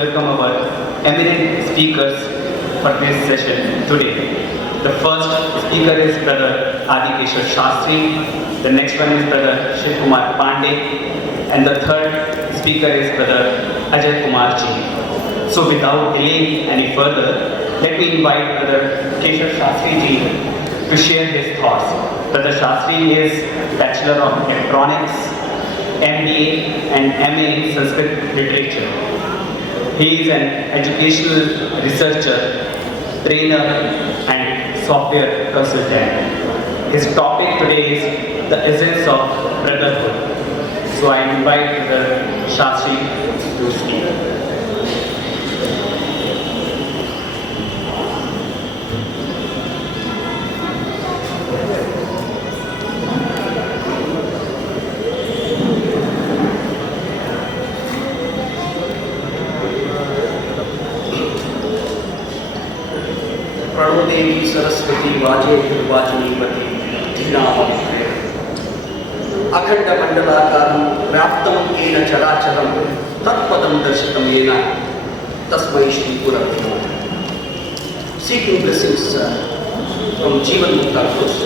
welcome our eminent speakers for this session today. The first speaker is Brother Keshav Shastri. The next one is Brother Sheo Kumar Pandey. And the third speaker is Brother Ajai Kumar ji. So without delaying any further, let me invite Brother Keshav Shastri ji to share his thoughts. Brother Shastri is Bachelor of Electronics, MBA and MA in Sanskrit Literature. He is an educational researcher, trainer and software consultant. His topic today is the essence of brotherhood. So I invite Brother Shastri to speak. Devi Saraswati Vaje Vajnipati Dhinamamukhe Akhanda Mandalakaram Vyaptam Ena Characharam Tatpadam Darshitam Ena Tasmai Shri Purabhima. Seeking blessings from Jivan Mukta Ghosh.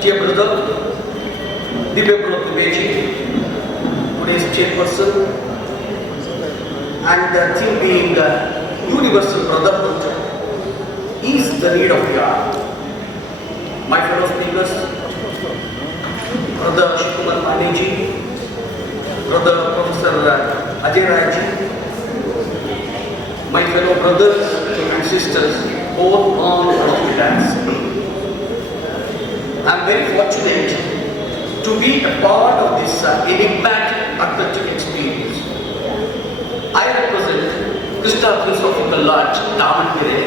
Dear brother, Divya Prabhu Beji, today's chairperson, and the theme being universal brotherhood is the need of the hour. My fellow speakers, Brother Sheo Kumar Pandey ji, Brother Professor Ajai ji, my fellow brothers and sisters, both on earthly lands. I am very fortunate to be a part of this enigmatic authentic experience. I represent Krishna Philosophical Lodge, Davanagere,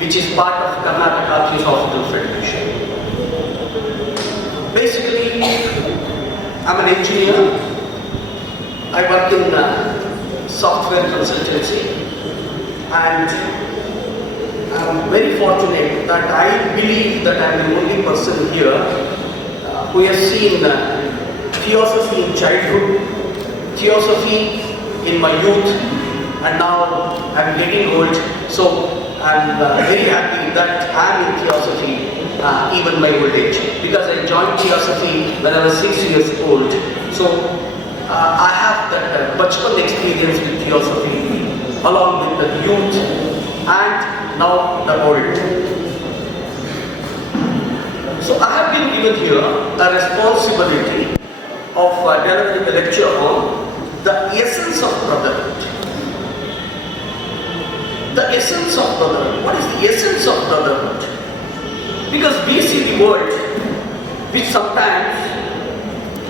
which is part of Karnataka Philosophical Federation. Basically, I'm an engineer. I work in software consultancy, and I'm very fortunate that I believe that I'm the only person here who has seen theosophy in childhood, theosophy in my youth, and now I'm getting old, so I'm very happy that I'm in theosophy even my old age, because I joined theosophy when I was 6 years old. So I have that bachpan experience with theosophy along with the youth and now the old. So I have been given here a responsibility of delivering a lecture on the essence of brotherhood. The essence of brotherhood. What is the essence of brotherhood? Because we see the world, which sometimes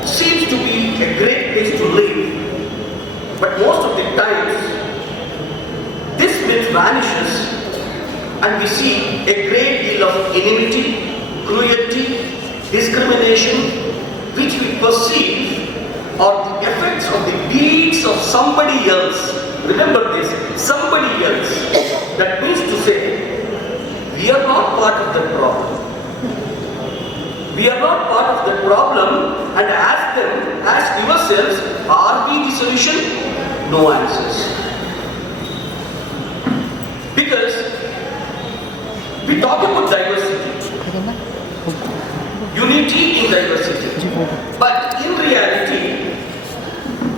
seems to be a great place to live, but most of the times this myth vanishes and we see a great deal of enmity, cruelty, discrimination, which we perceive are the effects of the deeds of somebody else. Remember this, somebody else. That means to say, we are not part of the problem. We are not part of the problem, and ask yourselves, are we the solution? No answers. Because we talk about diversity, unity in diversity, but in reality,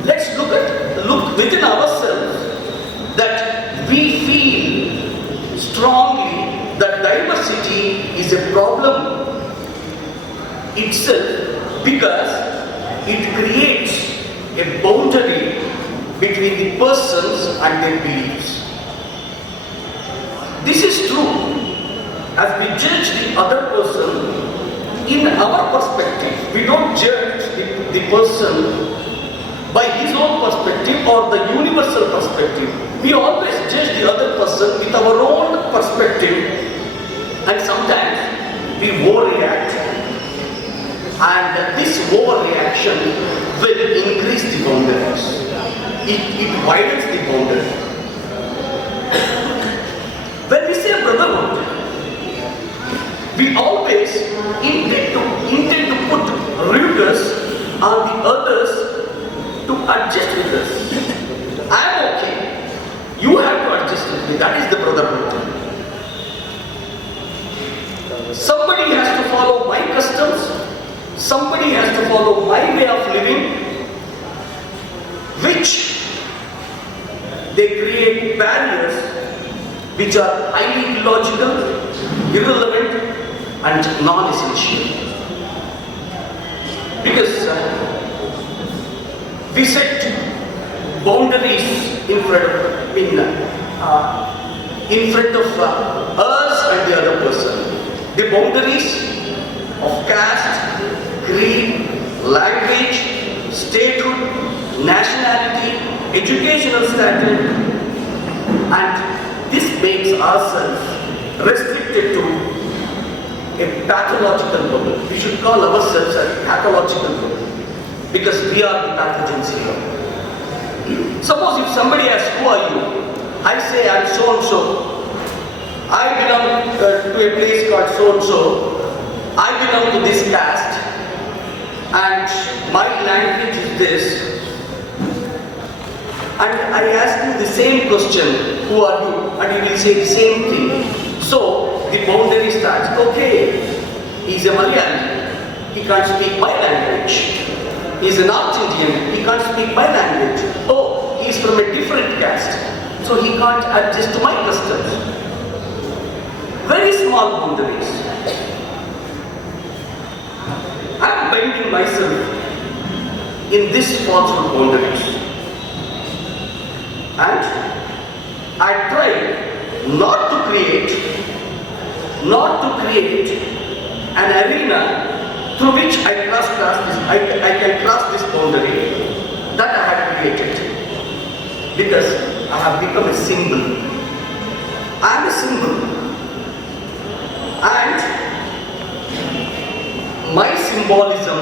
let's look within ourselves that we feel strongly that diversity is a problem itself, because it creates a boundary between the persons and their beliefs. This is true as we judge the other person in our perspective. We don't judge the person by his own perspective or the universal perspective. We always judge the other person with our own perspective, and sometimes we overreact, and this overreaction will increase the boundaries. It widens the boundary. When we say brotherhood, we always intend to put rigorous on the others to adjust with us. I am okay. You have to adjust with me. That is the brotherhood. Somebody has to follow my customs. Somebody has to follow my way of living, which they create barriers which are highly illogical, irrelevant, and non-essential. Because we set boundaries in front of us and the other person. The boundaries of caste, creed, language, statehood, nationality, educational status, and this makes ourselves restricted to a pathological bubble. We should call ourselves a pathological bubble because we are the pathogens here. Suppose if somebody asks, who are you? I say I am so and so. I belong to a place called so and so. I belong to this caste and my language is this. And I ask you the same question, who are you? And you will say the same thing. So the boundary starts, okay, he's a Malayali, he can't speak my language. He's a North Indian, he can't speak my language. Oh, he's from a different caste, so he can't adjust to my customs. Very small boundaries. I'm binding myself in this falsehood boundaries. And I try not to create an arena through which I can cross this boundary that I have created. Because I have become a symbol. I am a symbol. And my symbolism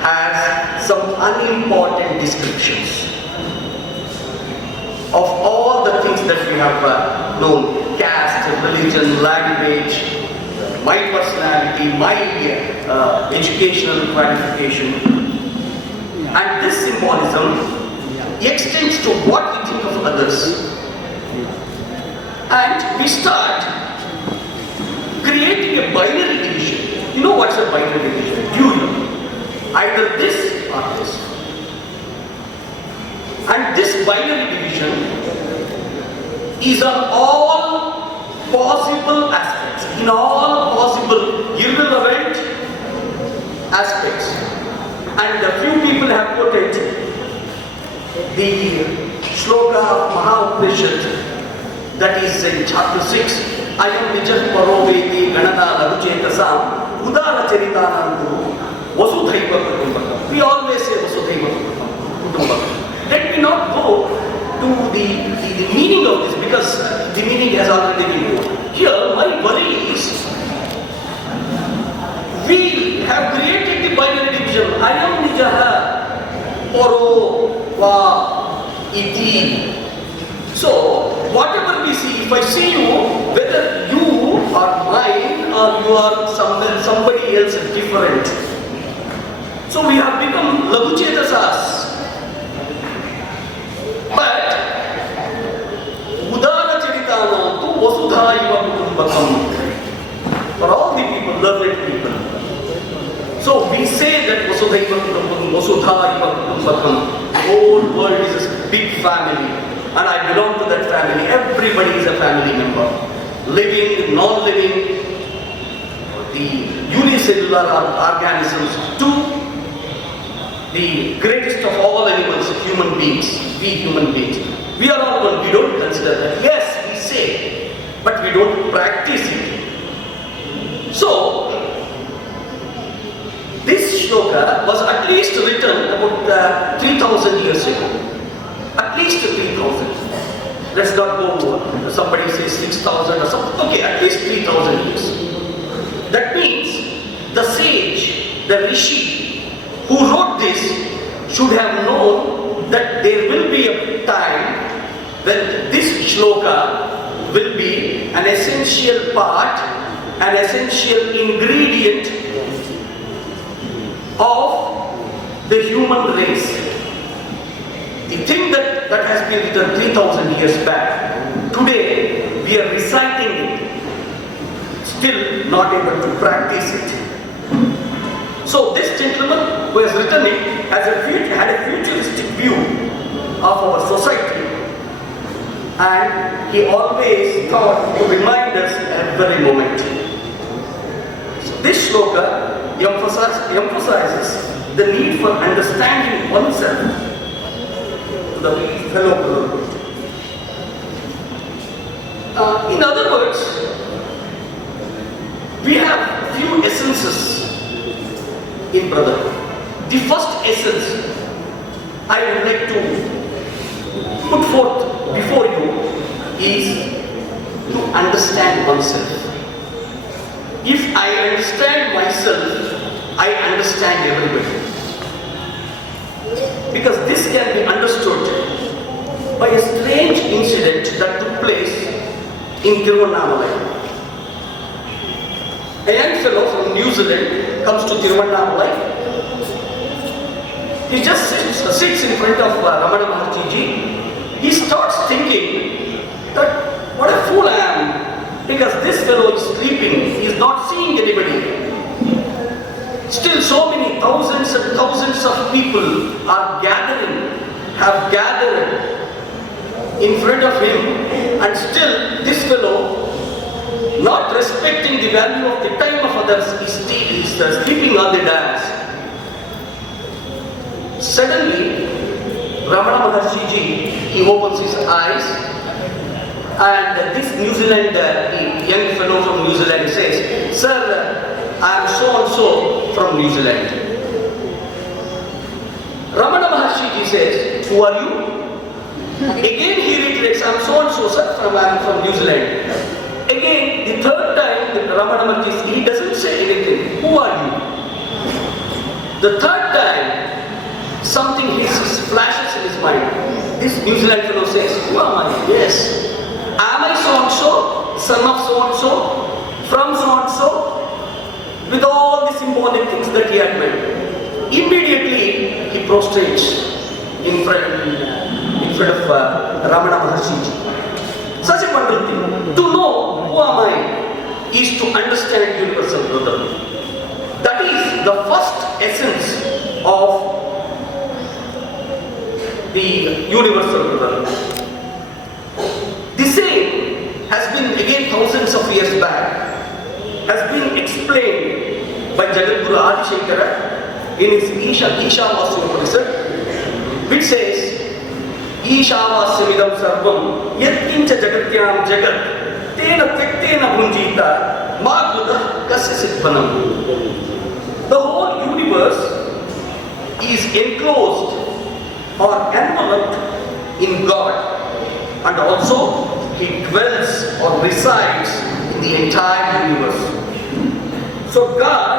has some unimportant descriptions of all the things that we have known: caste, religion, language, my personality, my educational qualification. And this symbolism extends to what we think of others. And we start creating a binary division. You know what's a binary division? Do you know? Either this or this. And this binary division is on all possible aspects, in all possible irrelevant aspects. And a few people have quoted the shloka of Maha-Upanishad, that is in chapter 6, Ayam Nijah Paroveti Ganana Laguchetasam Udara Charitanandu Vasudhaiva Kutumbakam. We always say Vasudhaiva Kutumbakam. Let me not go to the meaning of this, because the meaning has already been known. Here, my worry is, we have created the binary division. Ayam Nijaha Paro Va Iti. So, whatever we see, if I see you, whether you are mine or you are somebody else different. So we have become Laguchetasas. But Udara Charitana tu Vasudhaiva Kutumbakam. For all the people, learned people. So we say that Vasudhaiva Kutumbakam, Vasudhaiva Kutumbakam. The whole world is a big family. And I belong to that family. Everybody is a family member. Living, non-living, the unicellular organisms, to the greatest of all animals, human beings, we human beings. We are all one. We don't consider that. Yes, we say, but we don't practice it. So, this shloka was at least written about 3,000 years ago. At least 3,000. Let's not go, somebody says 6,000 or something. Okay, at least 3,000 years. That means the sage, the rishi who wrote this should have known that there will be a time when this shloka will be an essential part, an essential ingredient of the human race. The thing that has been written 3,000 years back, today we are reciting it, still not able to practice it. So this gentleman who has written it had a futuristic view of our society, and he always thought to remind us every moment. So this shloka emphasizes the need for understanding oneself to the fellow brotherhood. In other words, we have few essences in brotherhood. The first essence I would like to put forth before you is to understand oneself. If I understand myself, I understand everybody. Because this can be understood by a strange incident that took place in Tiruvannamalai. A young fellow from New Zealand comes to Tiruvannamalai. He just sits in front of Ramana Maharshi Ji. He starts thinking that what a fool I am, because this fellow is sleeping, he is not seeing anybody. Still so many thousands and thousands of people have gathered in front of him, and still this fellow, not respecting the value of the time of others, is sleeping on the dais. Suddenly, Ramana Maharshi Ji, he opens his eyes, and this New Zealand, young fellow from New Zealand says, "Sir, I am so and so from New Zealand." Ramana Maharshi Ji says, "Who are you?" Again he reiterates, "I am so and so, sir, I am from New Zealand." Again, the third time, Ramana Maharshi, he doesn't say anything. "Who are you?" The third time, something flashes in his mind. This New Zealand fellow says, "Who am I?" "Yes. Am I so and so, son of so and so, from so and so?" With all the symbolic things that he had made. Immediately he prostrates in front of Ramana Maharshi Ji. Such a wonderful thing. To know who am I is to understand universal brotherhood. That is the first essence of the universal brotherhood. The same has been again thousands of years back, has been explained by Jagadguru Adi Shankara in his Ishavasya Upanishad, which says, "Ishavasyamidam sarvam yatkincha jagatyam jagat tena tyaktena bhunjita magruda kasya siddhanam." The whole universe is enclosed or enveloped in God, and also He dwells or resides in the entire universe. So God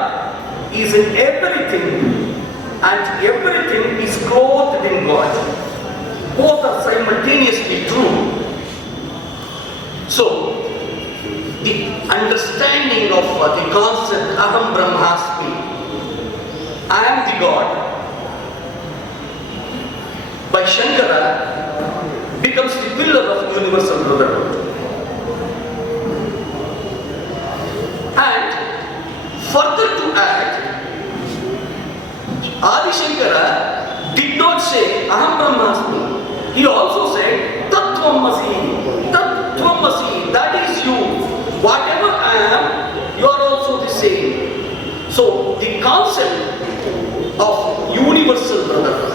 is in everything, and everything is clothed in God. Both are simultaneously true. So, the understanding of the concept Aham Brahmasmi, I am the God, by Shankara becomes the pillar of universal brotherhood. And further to add, Adi Shankara did not say Aham Brahmasmi. He also said Tattvamasi, Tattvamasi, that is you. Whatever I am, you are also the same. So the concept of universal brotherhood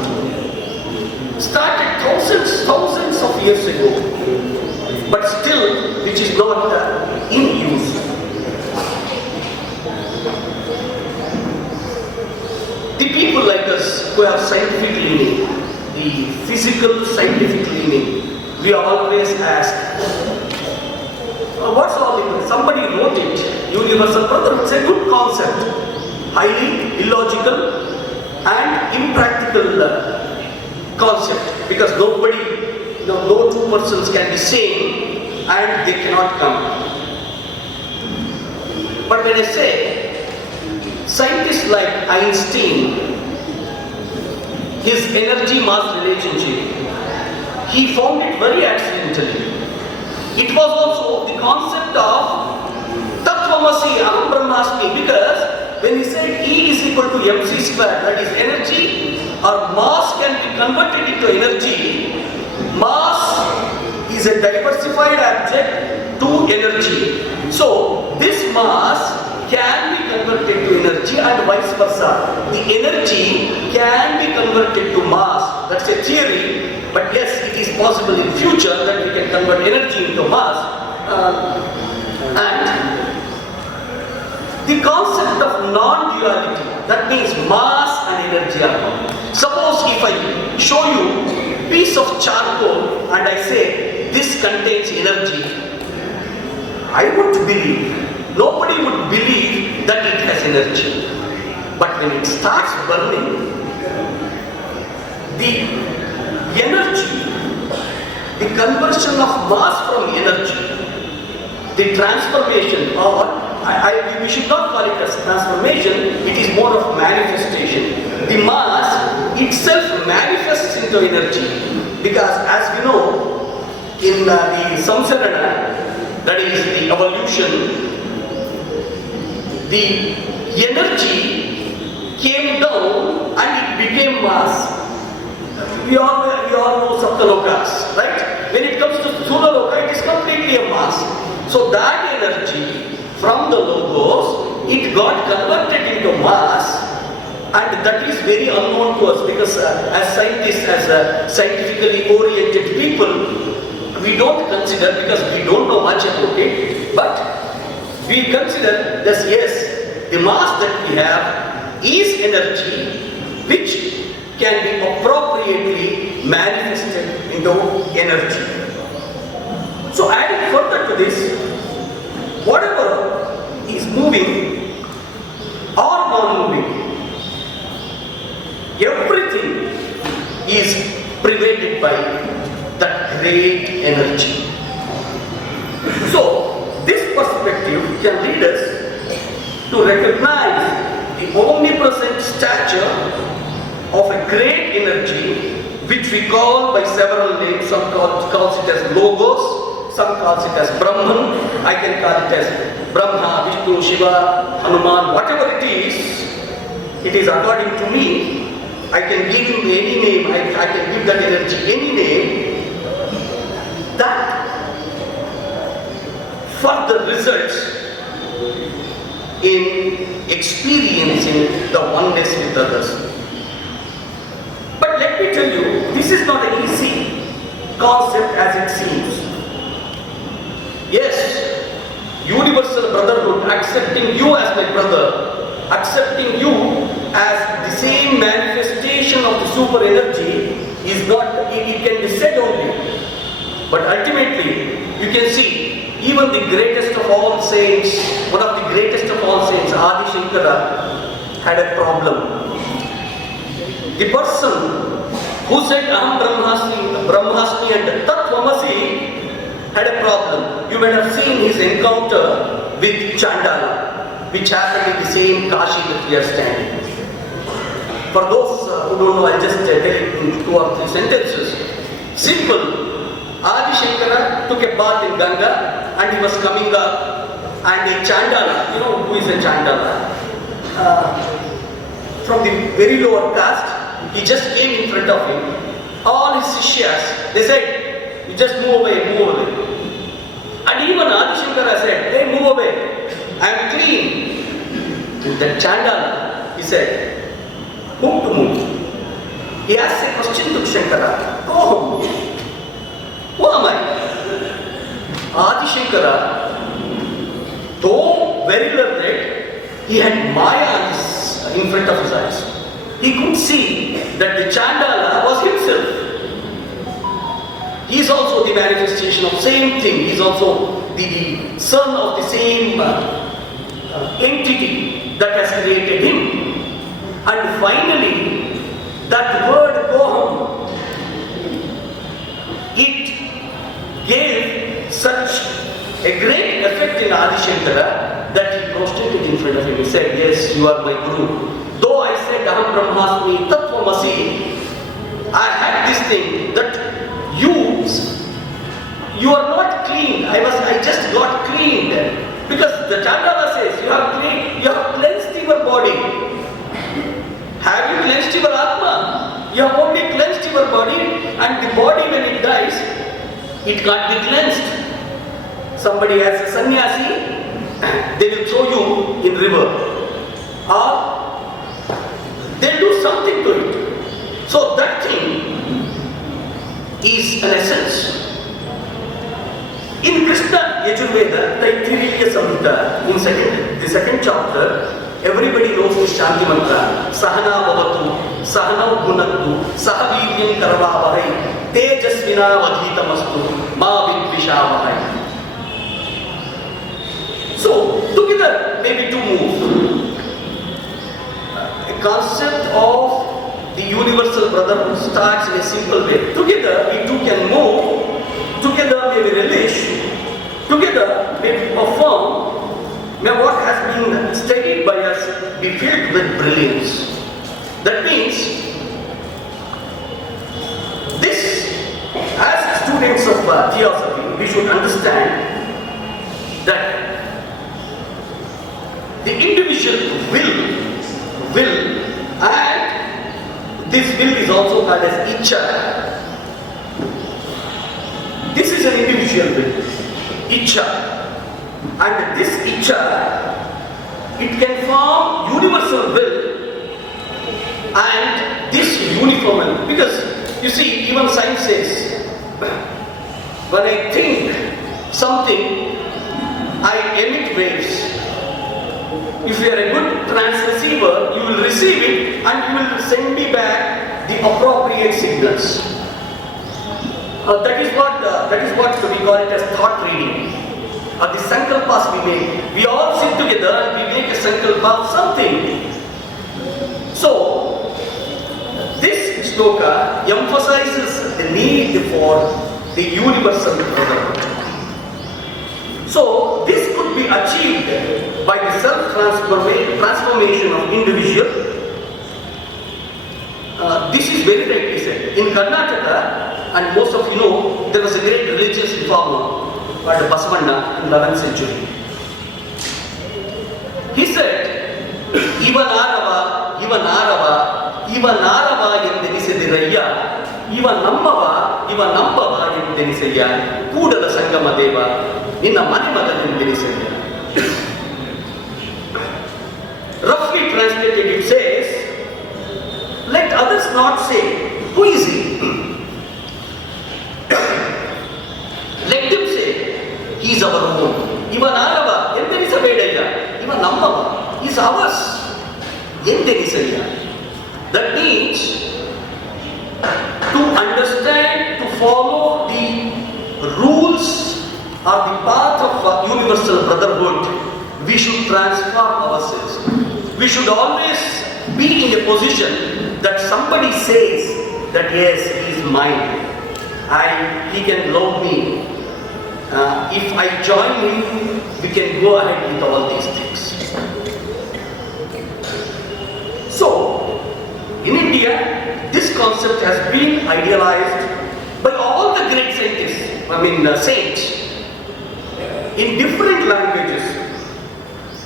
started thousands of years ago, but still which is not in use. The people like us who have scientific leaning, the physical scientific leaning, we always ask, what's all it? Somebody wrote it, universal brotherhood. It's a good concept, highly illogical and impractical concept, because nobody, no two persons can be same and they cannot come. But when I say scientists like Einstein, his energy-mass relationship, he found it very accidentally. It was also the concept of Tattvamasi Aham Brahmasmi, because when he said E is equal to mc square, that is energy or mass can be converted into energy. Mass is a diversified object to energy. So this mass can be converted to energy and vice versa. The energy can be converted to mass. That's a theory, but yes, it is possible in future that we can convert energy into mass. And the concept of non-duality, that means mass and energy are one. Suppose if I show you a piece of charcoal and I say this contains energy, I wouldn't believe. Nobody would believe that it has energy. But when it starts burning, the energy, the conversion of mass from energy, the transformation, or we should not call it as transformation, it is more of manifestation. The mass itself manifests into energy, because as we know, in the samsarana, that is the evolution, the energy came down and it became mass. We all know Saptalokas, right? When it comes to Sulaloka, it is completely a mass. So that energy from the logos, it got converted into mass, and that is very unknown to us, because as scientists, as scientifically oriented people, we don't consider, because we don't know much about it, but we consider that yes, the mass that we have is energy which can be appropriately manifested into energy. So adding further to this, whatever is moving or non-moving, everything is pervaded by that great energy. So this perspective can lead us to recognize the omnipresent stature of a great energy, which we call by several names. Some calls it as Logos, some calls it as Brahman, I can call it as Brahma, Vishnu, Shiva, Hanuman, whatever it is according to me. I can give him any name, I can give that energy any name. That further results in experiencing the oneness with others. But let me tell you, this is not an easy concept as it seems. Yes, universal brotherhood, accepting you as my brother, accepting you as the same manifestation of the super energy is not, it can be said only. But ultimately, you can see, even the greatest of all saints, one of the greatest of all saints, Adi Shankara, had a problem. The person who said Aham Brahmasmi and Tattvamasi had a problem. You might have seen his encounter with Chandala, which happened in the same Kashi that we are standing. For those who don't know, I'll just tell it in 2 or 3 sentences. Simple. Adi Shankara took a bath in Ganga and he was coming up, and a Chandala, you know who is a Chandala? From the very lower caste, he just came in front of him. All his Sishyas, they said, you just move away, move away. And even Adi Shankara said, hey, move away, I am clean. To that Chandala, he said, whom to move? He asked a question to Shankara, go home. Who am I? Adi Shankara, though very learned, he had Maya in front of his eyes. He could see that the Chandala was himself. He is also the manifestation of same thing. He is also the son of the same entity that has created him. And finally, that word Goham, it gave such a great effect in Adi Shankara that he prostrated in front of him. He said, yes, you are my Guru. Though I said Aham Brahmasmi Tattvamasi, I had this thing that you are not clean. I just got cleaned. Because the Chandala says you have cleansed your body. Have you cleansed your Atma? You have only cleansed your body, and the body when it dies, it can't be cleansed. Somebody has a sannyasi, they will throw you in river. Or they'll do something to it. So that thing is an essence. In Krishna Yajurveda, Taittiriya Samhita, in the second chapter, everybody knows the Shanti Mantra. Sahana Bhavatu, Sahana Gunatu, Sahaviryam Karavavahai, Tejasvina Vadhitamastu, Ma Vidvishavahai. So, together, maybe to move. A concept of the universal brotherhood starts in a simple way. Together, we two can move. Together may we relish, together may we perform, may what has been studied by us be filled with brilliance. That means, this, as students of theosophy, we should understand that the individual will, and this will is also called as Icha. This is an individual will, Icha. And this Icha, it can form universal will and this uniform will. Because you see, even science says, when I think something, I emit waves. If you are a good transceiver, you will receive it and you will send me back the appropriate signals. That is what we call it as thought reading. The sankalpas we make. We all sit together and we make a sankalpa of something. So, this shloka emphasizes the need for the universal brotherhood. So, this could be achieved by the self-transformation of individual. This is very rightly said. In Karnataka, and most of you know, there was a great religious reformer called Basavanna in 11th century. He said, Ivanarava endenisedirayya, Ivanambava endeniseya, Kudala Sangamadeva, Inna Manimada endeniseya. Roughly translated, it says, let others not say, who is he? Let them say, he is our own. Ivanarava, endenisavedaya, Ivanambava, he is ours. Endeniseya. That means, to understand, to follow the rules or the path of universal brotherhood, we should transform ourselves. We should always be in a position that somebody says that yes, he is mine. He can love me. If I join him, we can go ahead with all these things. So, in India, this concept has been idealized by all the great scientists, saints, in different languages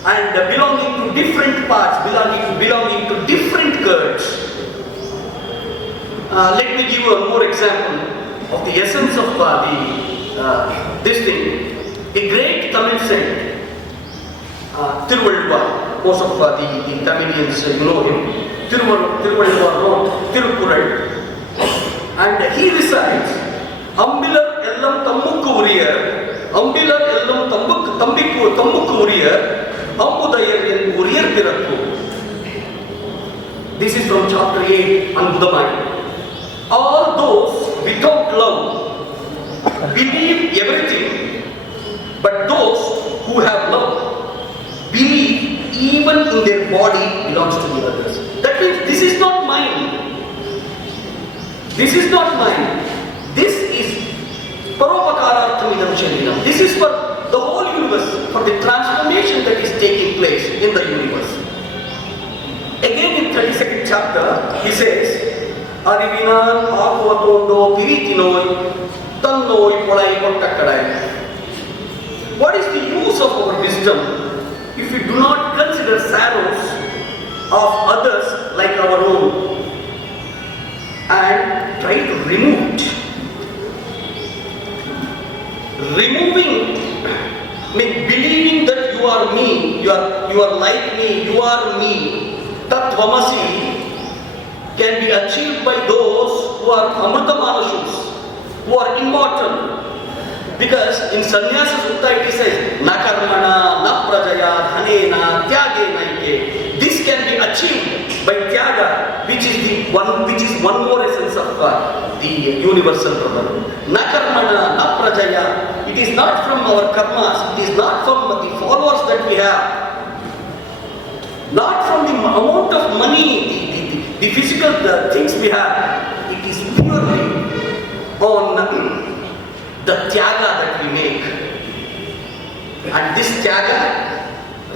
and belonging to different parts, belonging to different cultures. Let me give you a more example of the essence of this thing. A great Tamil saint, Tiruvalluvar, most of the Tamilians know him. Tiruvalluvar wrote Tirukural, and he recites, Ambilar ellam tammukku uriyar, Ambilar ellam tammukku uriyar, Ambudayar en uriyar pirakku. This is from chapter 8, Anbudamai. All those without love believe everything, but those who have love believe even in their body belongs to the others. That means this is not mine. This is not mine. This is Paropakarartham idam sharinam. This is for the whole universe, for the transformation that is taking place in the universe. Again in 32nd chapter, he says, Arivinan Aquatondo Piritinoy, Tannoi Polai Kottakarai. What is the use of our wisdom if we do not consider sorrows of others like our own and try to remove it? Removing means believing that you are me, you are like me, you are me. Tatvamasi can be achieved by those who are Amritamanashus, who are immortal. Because in Sannyasa Sutta it says, Na karmana, na prajaya, dhanena, tyage naike. This can be achieved by tyaga, which is one more essence of the universal brotherhood. Na karmana, na prajaya. It is not from our karmas, it is not from the followers that we have, not from the amount of money, the physical things we have. It is purely on the tyaga that we make. And this tyaga,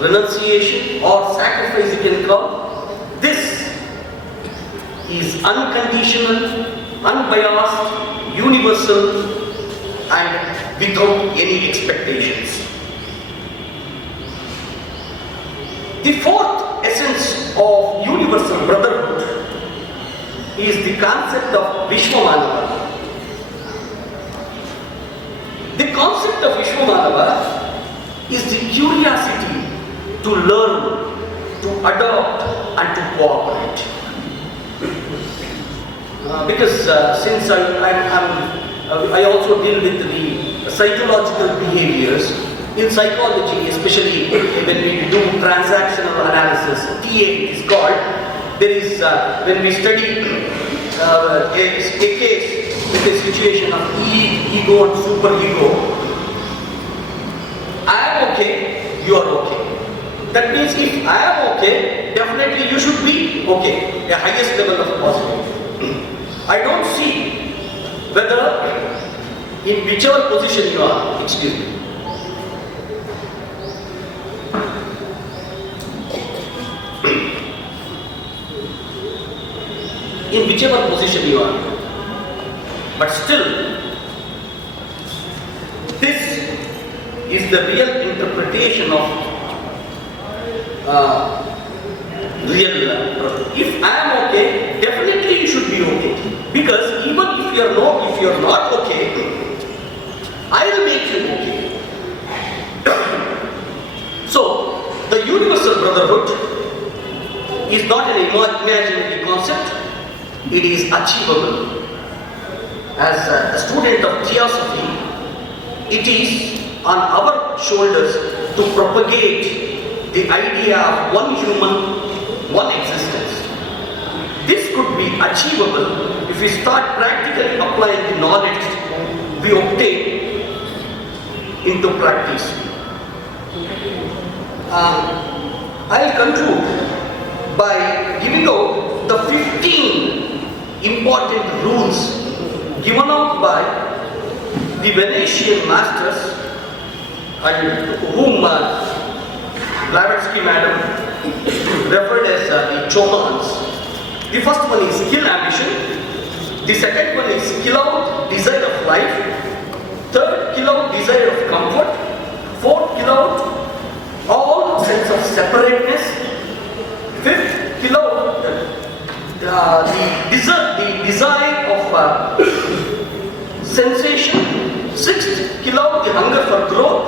renunciation or sacrifice you can call, this is unconditional, unbiased, universal, and without any expectations. The fourth essence of universal brotherhood is the concept of Vishwamanava. The concept of Vishwamanava is the curiosity to learn, to adopt, and to cooperate. Because since I also deal with the psychological behaviors, in psychology, especially when we do transactional analysis, TA it is called, there is, when we study a case with a situation of ego and superego, I am okay, you are okay. That means if I am okay, definitely you should be okay, the highest level of positivity. I don't see whether in whichever position you are, excuse me. In whichever position you are. But still, this is the real interpretation of real brotherhood. If I am okay, definitely you should be okay. Because even if you are not okay, I will make you okay. So, the universal brotherhood is not an imaginary concept, it is achievable. As a student of theosophy, it is on our shoulders to propagate the idea of one human, one existence. This could be achievable if we start practically applying the knowledge we obtain into practice. I'll conclude by giving out the 15 important rules given out by the Venetian masters, and whom Blavatsky madam referred as the Chauhans. The first one is kill ambition. The second one is kill out desire of life. Third, kill out desire of comfort. Fourth, kill out all sense of separateness. Fifth, kill out the desire of sensation. Sixth, kill out the hunger for growth.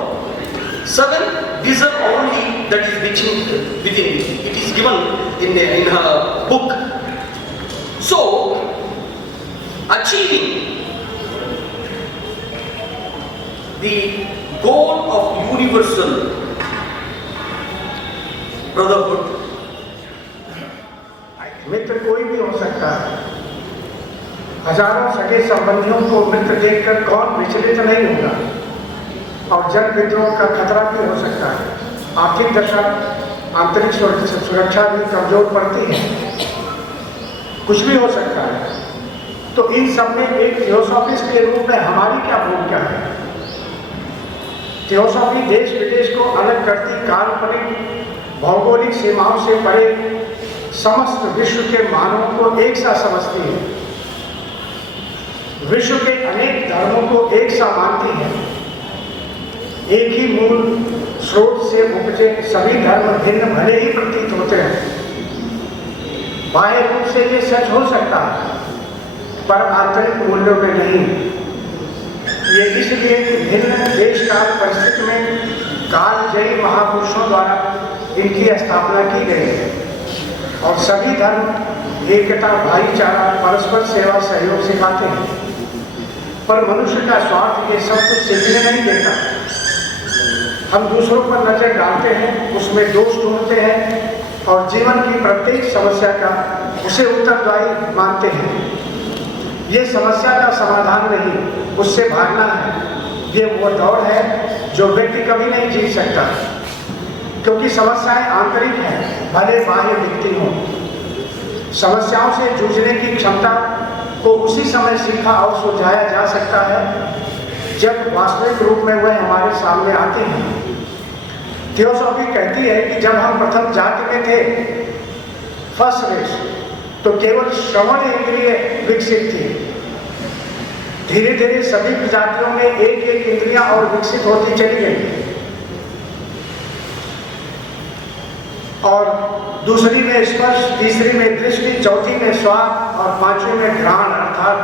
Seventh, deserve only that is within. It is given in her book. So, achieving the goal of universal brotherhood. मित्र कोई भी हो सकता है। हजारों सगे संबंधियों को मित्र देखकर कौन विचलित नहीं होगा, और जन विद्रोह का खतरा भी हो सकता है। आर्थिक दशा, आंतरिक सुरक्षा भी कमजोर पड़ती है, कुछ भी हो सकता है। तो इन सब में एक थियोसॉफिस्ट के रूप में हमारी क्या भूमिका है? थियोसॉफी देश विदेश को अलग करती काल्पनिक भौगोलिक सीमाओं से परे समस्त विश्व के मानवों को एक सा समझती है। विश्व के अनेक धर्मों को एक सा मानती है। एक ही मूल स्रोत से उपजे सभी धर्म भिन्न भले ही प्रतीत होते हैं। बाह्य रूप से ये सच हो सकता है, पर आंतरिक मूल्यों में नहीं। ये इसलिए कि भिन्न देश काल परिस्थिति में कालजयी महापुरुषों द्वारा इनकी स्थापना की गई है और सभी धर्म एकता, भाईचारा, परस्पर सेवा, सहयोग सिखाते हैं। पर मनुष्य का स्वार्थ ये सब कुछ सीखने नहीं देता। हम दूसरों पर नजर डालते हैं, उसमें दोष ढूंढते हैं और जीवन की प्रत्येक समस्या का उसे उत्तरदायी मानते हैं। ये समस्या का समाधान नहीं, उससे भागना है। ये वो दौड़ है जो व्यक्ति कभी नहीं जीत सकता, क्योंकि समस्याएं आंतरिक हैं, भले बाह्य दिखती हों। समस्याओं से जूझने की क्षमता को उसी समय सीखा और सुलझाया जा सकता है जब वास्तविक रूप में वह हमारे सामने आते हैं। थियोसॉफी कहती है कि जब हम प्रथम जाति में थे, फर्स्ट रेस, तो केवल श्रवण इंद्रिय विकसित थी। धीरे धीरे सभी प्रजातियों में एक एक इंद्रियां और विकसित होती चली गई और दूसरी में स्पर्श, तीसरी में दृष्टि, चौथी में स्वाद और पांचवी में घ्राण, अर्थात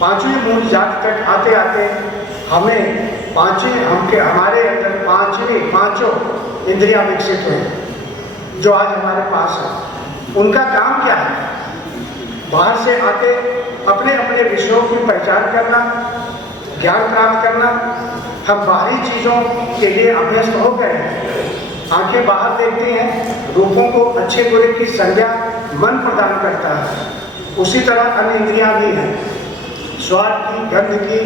पांचवी मूल जाति तक आते आते हमें हमारे अंदर पांचों इंद्रियां विकसित हुई जो आज हमारे पास है। उनका काम क्या है? बाहर से आते अपने अपने विषयों की पहचान करना, ज्ञान प्राप्त करना। हम बाहरी चीजों के लिए अभ्यस्त हो गए हैं। आंखें बाहर देखती हैं, रूपों को अच्छे बुरे की संज्ञा मन प्रदान करता है। उसी तरह अन्य इंद्रियां भी हैं, स्वाद की, गंध की,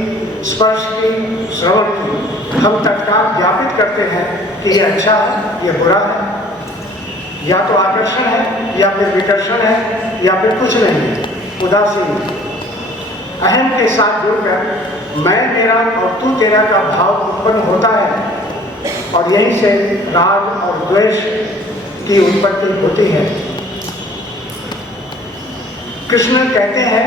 स्पर्श की, श्रवण की। हम तत्काल ज्ञापित करते हैं कि ये अच्छा है, ये बुरा है, या तो आकर्षण है या फिर विकर्षण है या फिर कुछ नहीं है, उदासीन। अहम के साथ जुड़कर मैं मेरा और तू तेरा का भाव उत्पन्न होता है और यहीं से राग और द्वेष की उत्पत्ति होती है। कृष्ण कहते हैं,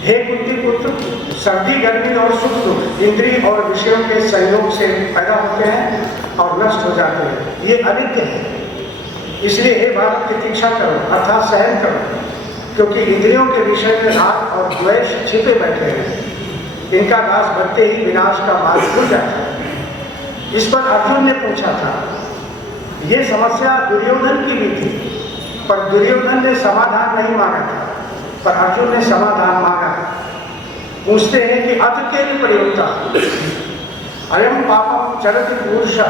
हे कुंती पुत्र, सर्दी, गर्मी और सुख दुख इंद्रिय और विषयों के संयोग से पैदा होते हैं और नष्ट हो जाते हैं। ये अनित्य है। इसलिए हे भारत, प्रतीक्षा करो, अर्थात सहन करो, क्योंकि इंद्रियों के विषय में राग और द्वेष छिपे बैठे हैं। इनका नाश बनते ही विनाश का मार्ग खुल जाता है। इस पर अर्जुन ने पूछा था। ये समस्या दुर्योधन की भी थी, पर दुर्योधन ने समाधान नहीं मांगा था, पर अर्जुन ने समाधान मांगा। पूछते हैं कि अथ के प्रयोक्ता अयम पापम चरति पुरुषा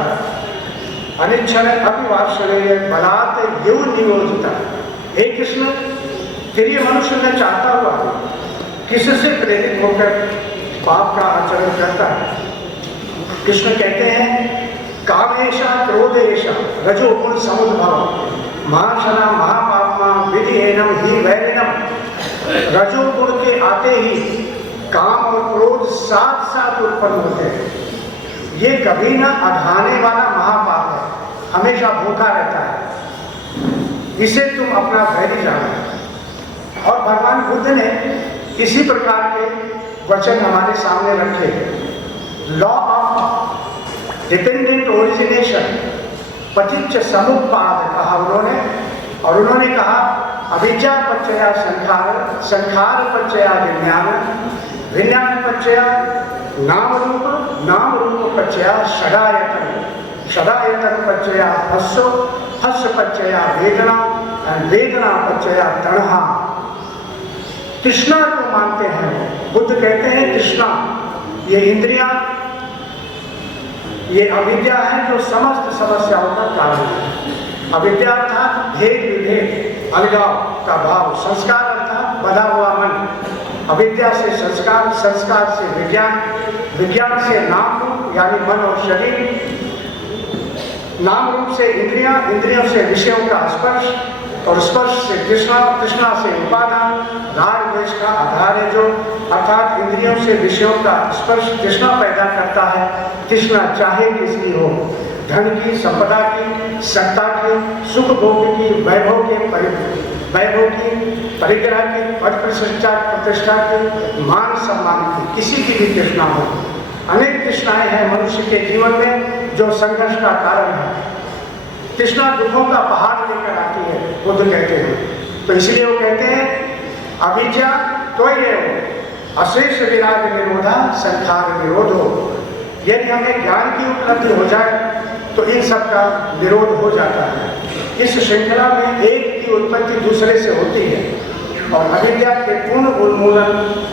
अनिच्छन अभिवार्षणेय बलात् यो नियोजिता। हे कृष्ण, फिर ये मनुष्य न चाहता हुआ किससे प्रेरित होकर पाप का आचरण करता है? कृष्ण कहते हैं, कामेशा, क्रोधेशा, रजोगुण समुद्भव, महाशना, महापापमा, विधिहीनम ही वैरिणम। रजोगुण के आते ही काम और क्रोध साथ साथ उत्पन्न होते हैं। ये कभी ना अघाने वाला महापाप है, हमेशा भूखा रहता है। इसे तुम अपना वैरी जानो। और भगवान बुद्ध ने इसी प्रकार के वचन हमारे सामने रखे। लॉ ऑफ डिपेंडेंट ओरिजिनेशन, पतिच्च समुत्पाद कहा उन्होंने, और उन्होंने कहा अविद्या पच्चया संखार, संखार पच्चया विज्ञान, विज्ञान पच्चया नाम रूप, नाम रूप पच्चया षडायतन, षडायतन पच्चया हस्सो, हस्स पच्चया वेदना, एंड वेदना पच्चया तणहा। तृष्णा को मानते हैं। बुद्ध कहते हैं तृष्णा, ये इंद्रियां, ये अविद्या है जो समस्त समस्याओं का कारण है। अविद्या अर्थात भेद विभेद, अलगाव का भाव। संस्कार अर्थात बधा हुआ मन। अविद्या से संस्कार, संस्कार से विज्ञान, विज्ञान से नाम रूप यानी मन और शरीर, नाम रूप से इंद्रियां, इंद्रियों से विषयों का स्पर्श और स्पर्श से तृष्णा, तृष्णा से उपादान। राग द्वेष का आधार है जो, अर्थात इंद्रियों से विषयों का स्पर्श तृष्णा पैदा करता है। तृष्णा चाहे किसकी हो, धन की, संपदा की, सत्ता की, सुख भोग की, वैभव के, वैभव की, परिग्रह की, पद प्रतिष्ठा की, मान सम्मान की, किसी की भी तृष्णा हो। अनेक तृष्णाएं हैं मनुष्य के जीवन में जो संघर्ष का कारण है। तृष्णा दुखों का पहाड़ लेकर आती है, बुद्ध कहते हैं। तो इसलिए वो कहते हैं अविद्या त्वयि अशेष विराग निरोधा संखार निरोधो। यदि हमें ज्ञान की उपलब्धि हो जाए तो इन सब का निरोध हो जाता है। इस श्रृंखला में एक की उत्पत्ति दूसरे से होती है और अविद्या के पूर्ण उन्मूलन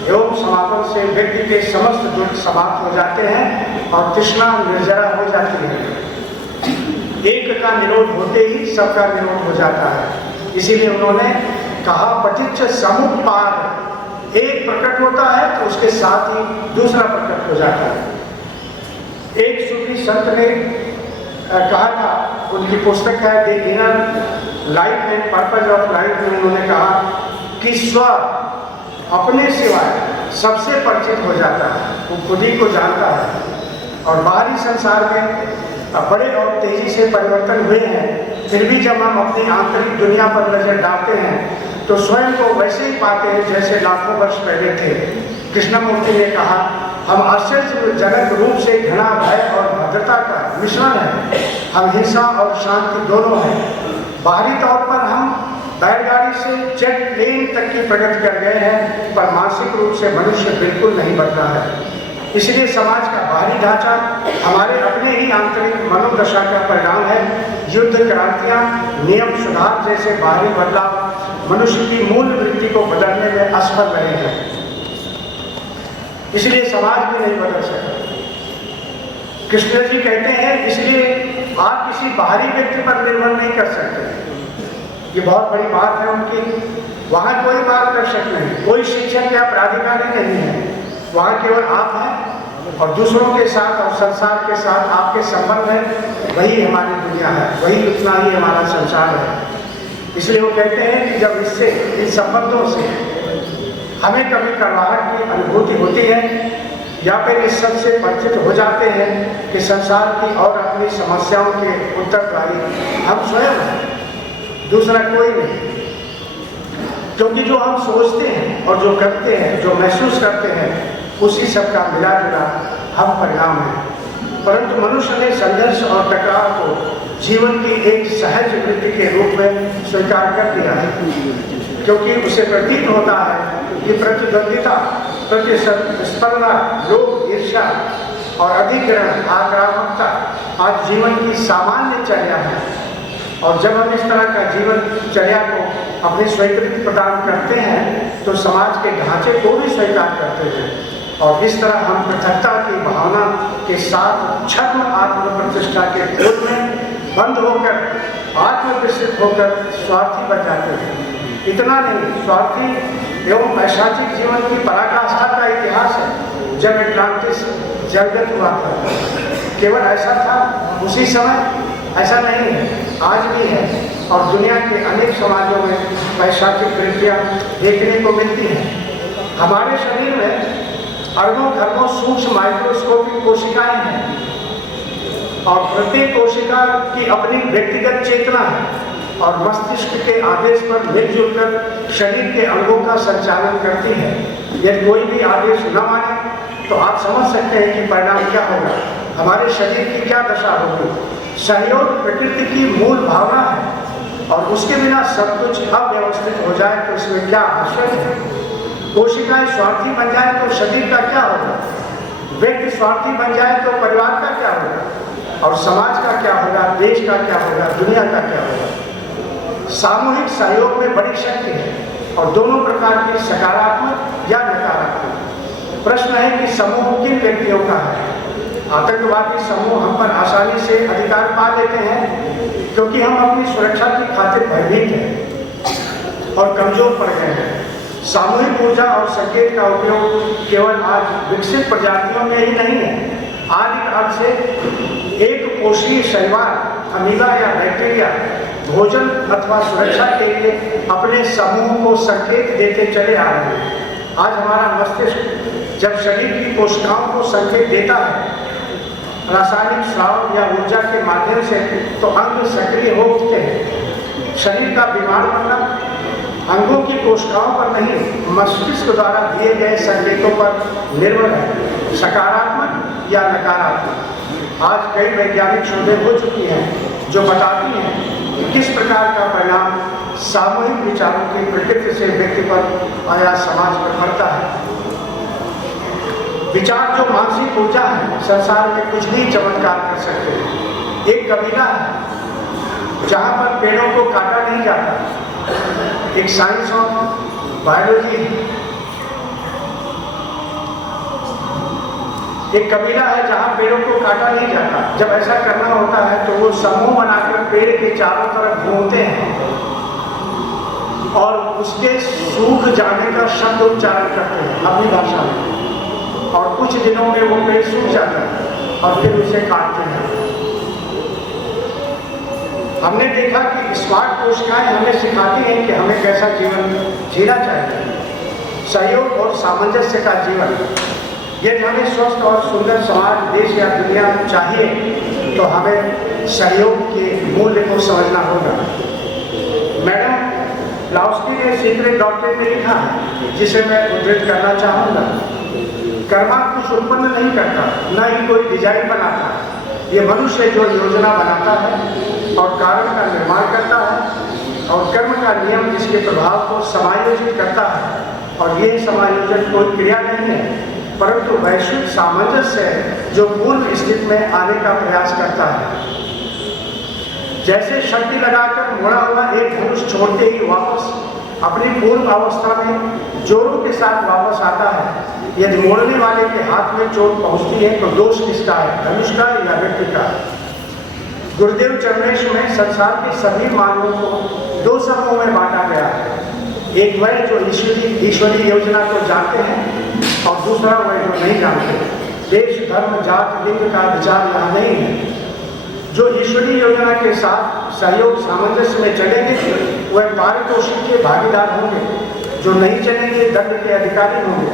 एवं समापन से व्यक्ति के समस्त दुख समाप्त हो जाते हैं और तृष्णा निर्जरा हो जाती है। एक का निरोध होते ही सबका निरोध हो जाता है। इसीलिए उन्होंने कहा पटिच्च समुपपाद, एक प्रकट होता है तो उसके साथ ही दूसरा प्रकट हो जाता है। एक सूफी संत ने कहा था, उनकी पुस्तक है the inner life and purpose of life में उन्होंने कहा कि स्व अपने सिवाय सबसे परिचित हो जाता है, वो खुद ही को जानता है और बाहरी संसार में बड़े और तेजी से परिवर्तन हुए हैं। फिर भी जब हम अपनी आंतरिक दुनिया पर नजर डालते हैं तो स्वयं को वैसे ही पाते हैं जैसे लाखों वर्ष पहले थे। कृष्णमूर्ति ने कहा हम आश्चर्यजनक रूप से घृणा, भय और भद्रता का मिश्रण है। हम हिंसा और शांति दोनों हैं। बाहरी तौर पर हम बैलगाड़ी से जेट प्लेन तक की प्रगति कर गए हैं, पर मानसिक रूप से मनुष्य बिल्कुल नहीं बदला है। इसलिए समाज का बाहरी ढांचा हमारे अपने ही आंतरिक मनोदशा का परिणाम है। युद्ध, क्रांतियां, नियम सुधार जैसे बाहरी बदलाव मनुष्य की मूल वृत्ति को बदलने में असफल रहे हैं। इसलिए समाज भी नहीं बदल सका। कृष्ण जी कहते हैं इसलिए आप किसी बाहरी व्यक्ति पर निर्भर नहीं कर सकते। ये बहुत बड़ी बात है उनकी। वहाँ कोई मार्गदर्शक नहीं, कोई शिक्षक या प्राधिकारी नहीं है। वहाँ केवल आप हैं और दूसरों के साथ और संसार के साथ आपके संबंध है, वही हमारी दुनिया है, वही उतना ही हमारा संसार है। इसलिए वो कहते हैं कि जब इससे, इन संबंधों से हमें कभी कड़वाहट की अनुभूति होती है या फिर इस सब से परिचित हो जाते हैं कि संसार की और अपनी समस्याओं के उत्तरदायी हम स्वयं हैं, दूसरा कोई नहीं। क्योंकि जो हम सोचते हैं और जो करते हैं, जो महसूस करते हैं, उसी सब का मिला जुला हम परिणाम है। परंतु मनुष्य ने संघर्ष और टकराव को जीवन की एक सहज वृत्ति के रूप में स्वीकार कर लिया है, क्योंकि उसे प्रतीत होता है कि प्रतिद्वंदिता, प्रतिस्पर्धा, लोभ, ईर्ष्या और अधिग्रहण, आक्रामकता आज जीवन की सामान्य चर्या है। और जब हम इस तरह का जीवन चर्या को अपनी स्वीकृति प्रदान करते हैं तो समाज के ढांचे को भी स्वीकार करते हैं और इस तरह हम पृथकता की भावना के साथ छद्म आत्म प्रतिष्ठा के खोल में बंद होकर, आत्मविकसित होकर स्वार्थी बन जाते हैं। इतना नहीं, स्वार्थी एवं पैशाचिक जीवन की पराकाष्ठा का इतिहास है। जब एटलांटिस जलगत हुआ था केवल ऐसा था उसी समय, ऐसा नहीं है, आज भी है और दुनिया के अनेक समाजों में पैशाचिक वृत्तियाँ देखने को मिलती हैं। हमारे शरीर में अरबों खरबों सूक्ष्म माइक्रोस्कोपिक कोशिकाएं हैं और प्रत्येक कोशिका की अपनी व्यक्तिगत चेतना है और मस्तिष्क के आदेश पर मिलजुल कर शरीर के अंगों का संचालन करती है। यदि कोई भी आदेश न माने तो आप समझ सकते हैं कि परिणाम क्या होगा, हमारे शरीर की क्या दशा होगी। सहयोग प्रकृति की मूल भावना है और उसके बिना सब कुछ अव्यवस्थित हो जाए तो इसमें क्या आश्चर्य है। कोशिकाएं स्वार्थी बन जाए तो शरीर का क्या होगा, व्यक्ति स्वार्थी बन जाए तो परिवार का क्या होगा और समाज का क्या होगा, देश का क्या होगा, दुनिया का क्या होगा। सामूहिक सहयोग में बड़ी शक्ति है और दोनों प्रकार की, सकारात्मक या नकारात्मक। प्रश्न है कि समूह किन व्यक्तियों का है। आतंकवादी समूह हम पर आसानी से अधिकार पा लेते हैं क्योंकि हम अपनी सुरक्षा की खातिर भयभीत हैं और कमजोर पड़ गए हैं। सामूहिक ऊर्जा और संकेत का उपयोग केवल आज विकसित प्रजातियों में ही नहीं है। आदिकाल से एक कोशीय शैवाल, अमीबा या बैक्टीरिया भोजन अथवा सुरक्षा के लिए अपने समूह को संकेत देते चले आ रहे हैं। आज हमारा मस्तिष्क जब शरीर की कोशिकाओं को संकेत देता है रासायनिक स्राव या ऊर्जा के माध्यम से तो अंग सक्रिय हो उठते हैं। शरीर का बीमार पड़ना, अंगों की कोशिकाओं पर नहीं, मस्तिष्क द्वारा दिए गए संकेतों पर निर्भर है, सकारात्मक या नकारात्मक। आज कई वैज्ञानिक शोधें हो चुकी हैं जो बताती हैं कि किस प्रकार का परिणाम सामूहिक विचारों की प्रकृति से व्यक्ति पर या समाज पर पड़ता है। विचार जो मानसिक ऊर्जा है, संसार में कुछ भी चमत्कार कर सकते हैं। एक कबीला है जहां पर पेड़ों को काटा नहीं जाता। एक साइंस ऑफ बायोलॉजी, एक कबीला है जहां पेड़ों को काटा नहीं जाता। जब ऐसा करना होता है तो वो समूह बनाकर पेड़ के चारों तरफ घूमते हैं और उसके सूख जाने का शब्द उच्चारण करते हैं अपनी भाषा में, और कुछ दिनों में वो पेड़ सूख जाता है और फिर उसे काटते हैं। हमने देखा कि स्मार्ट कोशिकाएं हमें सिखाती हैं कि हमें कैसा जीवन जीना चाहिए, सहयोग और सामंजस्य का जीवन। यदि हमें स्वस्थ और सुंदर समाज, देश या दुनिया चाहिए तो हमें सहयोग के मूल्य को समझना होगा। मैडम लाउस्की ने सीक्रेट डॉक्टर में लिखा है, जिसे मैं उद्धृत करना चाहूँगा। कर्मा कुछ उत्पन्न नहीं करता, न ही कोई डिजाइन बनाता। ये मनुष्य जो योजना बनाता है और कारण का निर्माण करता है और कर्म का नियम जिसके प्रभाव को समायोजित करता है। और ये समायोजन कोई क्रिया नहीं है परंतु वैश्विक सामंजस्य है जो पूर्व स्थिति में आने का प्रयास करता है। जैसे शक्ति लगाकर मोड़ा हुआ एक धनुष छोड़ते ही वापस अपनी पूर्व अवस्था में जोरों के साथ वापस आता है। यदि मोड़ने वाले के हाथ में चोट पहुंचती है तो दोष किसका है, धनुष का या व्यक्ति का? गुरुदेव चरमेश में संसार के सभी मानवों को दो समूहों में बांटा गया है। एक वह जो ईश्वरीय योजना को जानते हैं और दूसरा वह जो नहीं जानते। देश, धर्म, जात, लिंग का विचार यहाँ नहीं है। जो ईश्वरीय योजना के साथ सहयोग सामंजस्य में चलेंगे वह पारितोषिक के भागीदार होंगे, जो नहीं चलेंगे दंड के अधिकारी होंगे।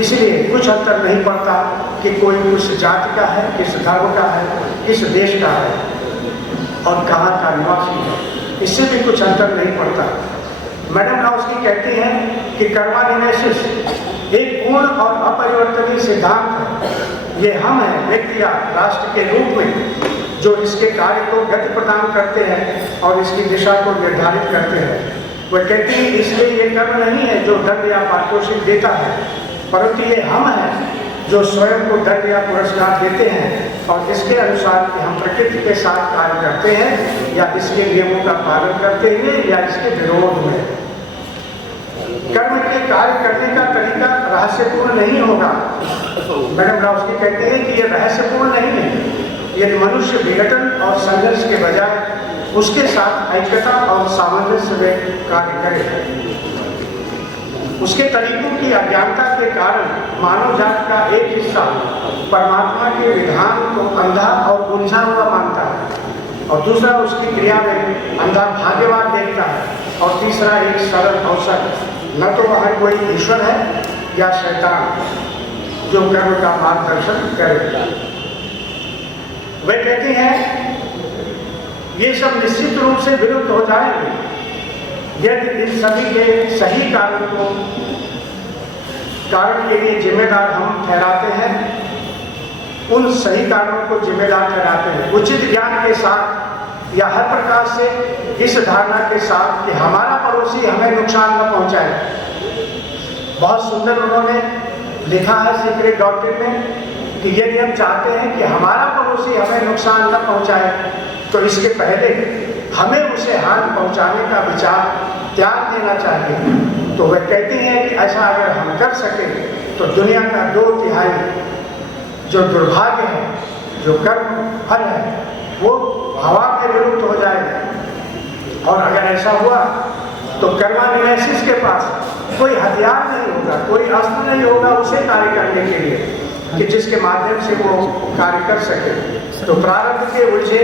इसलिए कुछ अंतर नहीं पड़ता कि कोई किस जाति का है, किस धर्म का है, किस देश का है और कहाँ का निवासी है, इससे भी कुछ अंतर नहीं पड़ता। मैडम लाउस्की कहती हैं कि कर्मानिमेसिस एक पूर्ण और अपरिवर्तनीय सिद्धांत है। ये हम हैं व्यक्ति या राष्ट्र के रूप में जो इसके कार्य को गति प्रदान करते हैं और इसकी दिशा को निर्धारित करते हैं। वह कहती है इसलिए ये कर्म नहीं है जो दंड या पारितोषिक देता है, परंतु ये हम हैं जो स्वयं को दंड या पुरस्कार देते हैं और इसके अनुसार कि हम प्रकृति के साथ कार्य करते हैं या इसके नियमों का पालन करते हुए या इसके विरोध में। कर्म के कार्य करने का तरीका रहस्यपूर्ण नहीं होगा। मैडम लाउस्की कहते हैं कि यह रहस्यपूर्ण नहीं है। यदि मनुष्य विघटन और संघर्ष के बजाय उसके साथ ऐक्यता और सामंजस्य में कार्य करे। उसके तरीकों की अज्ञानता के कारण मानव जाति का एक हिस्सा परमात्मा के विधान को अंधा और उलझा हुआ मानता है और दूसरा उसकी क्रिया में अंधा भाग्यवान देखता है और तीसरा एक सरल अवसर। न तो वहाँ कोई ईश्वर है या शैतान जो कर्म का मार्गदर्शन करेगा। वे कहती हैं ये सब निश्चित रूप से विरुद्ध हो जाएंगे यदि इन सभी के सही कारण के लिए जिम्मेदार हम ठहराते हैं, उन सही कारणों को जिम्मेदार ठहराते हैं उचित ज्ञान के साथ या हर प्रकार से इस धारणा के साथ कि हमारा पड़ोसी हमें नुकसान न पहुंचाए। बहुत सुंदर उन्होंने लिखा है सीक्रेट डॉक्टर में कि यदि हम चाहते हैं कि हमारा पड़ोसी हमें नुकसान न पहुंचाए तो इसके पहले हमें उसे हानि पहुंचाने का विचार त्याग देना चाहिए। तो वह कहती हैं कि ऐसा अगर हम कर सकें तो दुनिया का 2/3 जो दुर्भाग्य है, जो कर्म फल है, वो हवा में विलुप्त हो जाएगा। और अगर ऐसा हुआ तो कर्मानिमेसिस के पास कोई हथियार नहीं होगा, कोई अस्त्र नहीं होगा उसे कार्य करने के लिए कि जिसके माध्यम से वो कार्य कर सके। तो प्रारब्ध के उलझे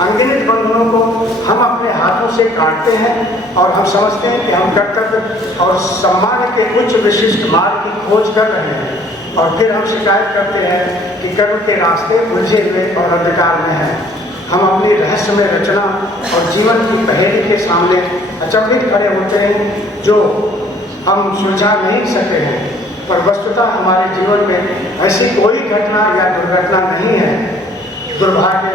अंगनित बंधनों को हम अपने हाथों से काटते हैं और हम समझते हैं कि हम कर्तव्य और सम्मान के उच्च विशिष्ट मार्ग की खोज कर रहे हैं और फिर हम शिकायत करते हैं कि कर्म के रास्ते उलझे हुए और अंधकार में हैं। हम अपनी रहस्यमय रचना और जीवन की पहेली के सामने अचंभित खड़े होते हैं जो हम सुलझा नहीं सके हैं। पर वस्तुतः हमारे जीवन में ऐसी कोई घटना या दुर्घटना नहीं है, दुर्भाग्य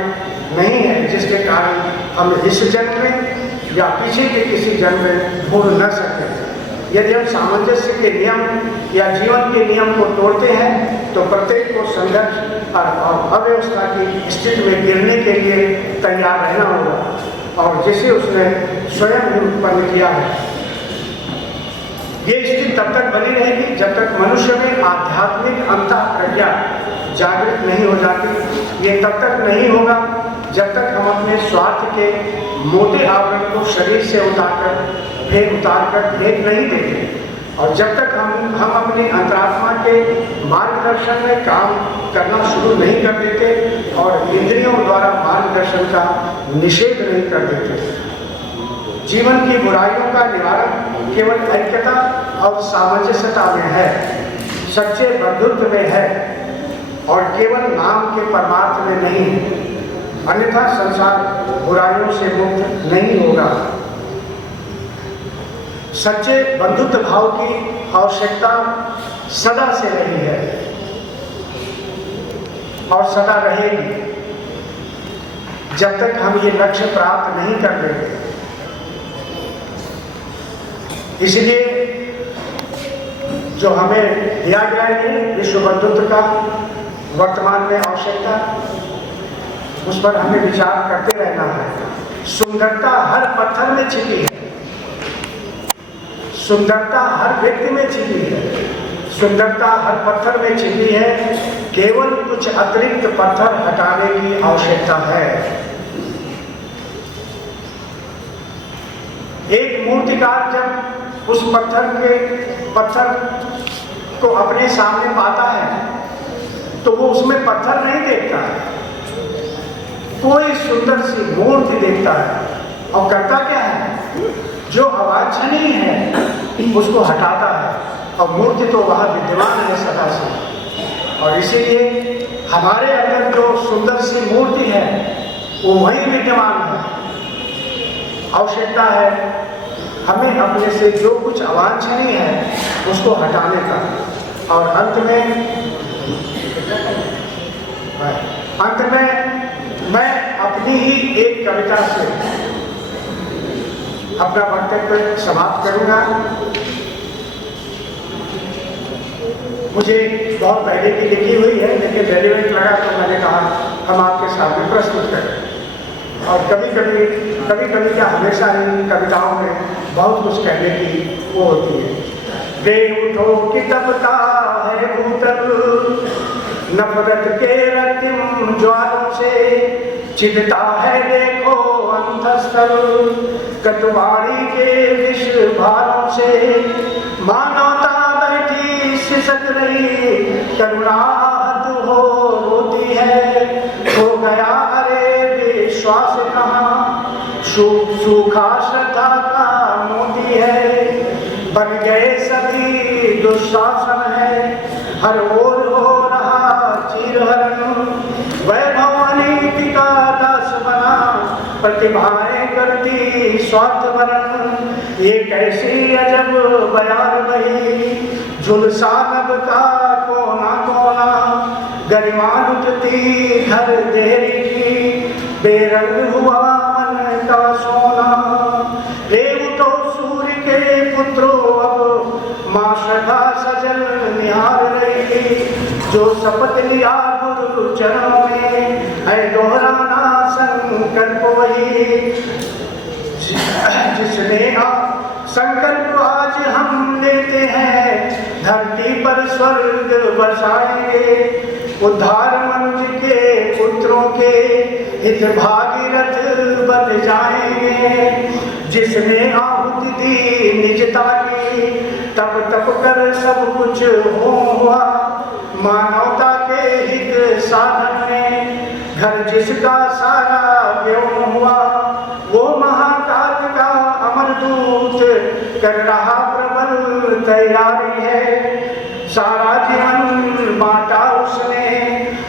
नहीं है जिसके कारण हम इस जन्म में या पीछे के किसी जन्म में भूल न सकें। यदि हम सामंजस्य के नियम या जीवन के नियम को तोड़ते हैं तो प्रत्येक को संघर्ष और अव्यवस्था की स्थिति में गिरने के लिए तैयार रहना होगा और जिसे उसने स्वयं ही उत्पन्न किया है। ये स्थिति तब तक बनी रहेगी जब तक मनुष्य में आध्यात्मिक अंतः प्रज्ञा जागृत नहीं हो जाती। ये तब तक नहीं होगा जब तक हम अपने स्वार्थ के मोटे आवरण को शरीर से उतार कर फेंक नहीं देते और जब तक हम अपनी अंतरात्मा के मार्गदर्शन में काम करना शुरू नहीं कर देते और इंद्रियों द्वारा मार्गदर्शन का निषेध नहीं कर देते। जीवन की बुराइयों का निवारण केवल ऐक्यता और सामंजस्यता में है, सच्चे बंधुत्व में है और केवल नाम के परमार्थ में नहीं। अन्यथा संसार बुराइयों से मुक्त नहीं होगा। सच्चे बंधुत्व भाव की आवश्यकता सदा से रही है और सदा रहेगी जब तक हम ये लक्ष्य प्राप्त नहीं कर लेंगे। इसलिए जो हमें दिया गया है विश्व बंधुत्व का वर्तमान में आवश्यकता, उस पर हमें विचार करते रहना है। सुंदरता हर पत्थर में छिपी है, सुंदरता हर व्यक्ति में छिपी है, सुंदरता हर पत्थर में छिपी है। केवल कुछ अतिरिक्त पत्थर हटाने की आवश्यकता है। एक मूर्तिकार जब उस पत्थर को अपने सामने पाता है तो वो उसमें पत्थर नहीं देखता है, कोई सुंदर सी मूर्ति देखता है और करता क्या है, जो अवांछनीय है उसको हटाता है और मूर्ति तो वहाँ विद्यमान है सदा से। और इसीलिए हमारे अंदर जो सुंदर सी मूर्ति है वो वही विद्यमान है। आवश्यकता है हमें अपने से जो कुछ अवांछनीय है उसको हटाने का। और अंत में मैं अपनी ही एक कविता से अपना वक्तव्य समाप्त करूंगा। मुझे बहुत पहले की लिखी हुई है लेकिन रेलिवेंट लगा तो मैंने कहा हम आपके सामने प्रस्तुत करें। और कभी क्या हमेशा ही कविताओं में बहुत कुछ कहने की वो होती है। दे उठो कि तपता है भूतल नफरत के रक्तिम ज्वालों से, छिदता है देखो अंतस्थल कटवारी के विष भारों से। मानवता बैठी सिसक रही करुणाहत हो रोती है, हो गया अरे विश्वास कहाँ सूखा श्रद्धा का मोती है। बन गए सभी दुशासन है, हर ओर हो रहा चीरहरण। वैभव अनीति का दास बना, प्रतिभाएं करती स्वार्थ वरण। ये कैसी अजब बयान बही, झुलसा नभ का कोना कोना। गरिमा लुटती घर देरी की, बेरंग हुआ मन का सोना। ले उठो सूर्य के पुत्रों अब, माँ श्रद्धा सजल निहार रही। जो शपथ लिया गुरु चरणों में, है दोहराना संकल्प वही। जिसने संकल्प आज हम लेते हैं, धरती पर स्वर्ग बसाएंगे। उद्धार मनुष्य के पुत्रों के, हित भागीरथ बन जाएंगे। जिसने आहुति दी निजता की, तप तप कर सब कुछ हुआ। मानवता के हित साधन में, घर जिसका सारा व्योम हुआ। वो महाकाल का अमर दूत, कर रहा प्रबल तैयारी है। सारा जीवन बांटा उसने,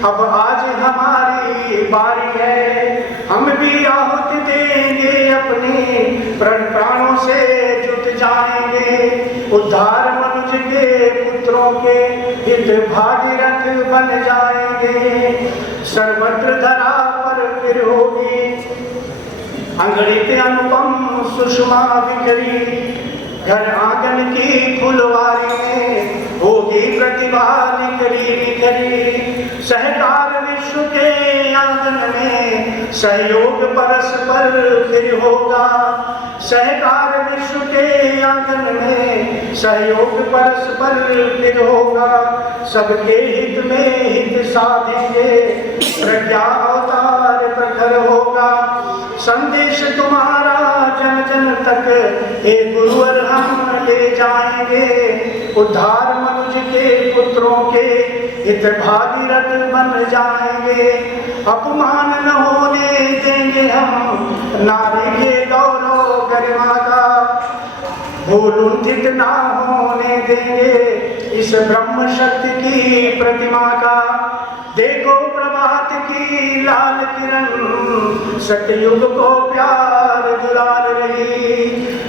अब आज हमारी बारी है। हम भी आहुति देंगे, अपने प्राणों से जुट जाएंगे। उद्धार मनुज के पुत्रों के हित भागीरथ बन जाएंगे। सर्वत्र धरा पर फिर होगी अंगड़ित अनुपम सुषमा बिखरी। घर आंगन की फुलवारी में होगी प्रतिभा निखरी निखरी। सहकार विश्व के आंगन में सहयोग परस्पर फिर होगा। सहकार विश्व के आंगन में सहयोग परस्पर फिर होगा। सबके हित में हित साधेंगे, प्रज्ञा अवतार प्रखर होगा। संदेश तुम्हारा जन जन तक हे गुरुवर हम ले जाएंगे। उद्धार मनुज के पुत्रों के हित भागीरथ बन जाएंगे। अपमान न होने देंगे हम नारी के गौरव गरिमा का। भूलुंठित ना होने देंगे इस ब्रह्म शक्ति की प्रतिमा का। देखो प्रभात की लाल किरण सतयुग को प्यार दुलार रही।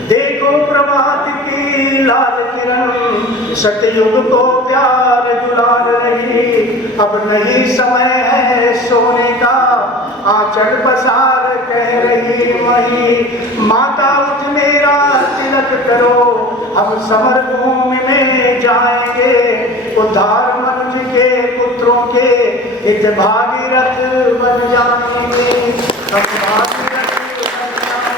देखो प्रभात की लाल किरण सतयुग को प्यार दुलार रही। अब नहीं समय है सोने का, आंचल पसार कह रही वही। माता उठ मेरा तिलक करो, हम समर भूमि में जाएंगे। उद्धार मनुज के पुत्रों के हित भागीरथ बन जाएंगे। हम भागीरथ बन जाएंगे।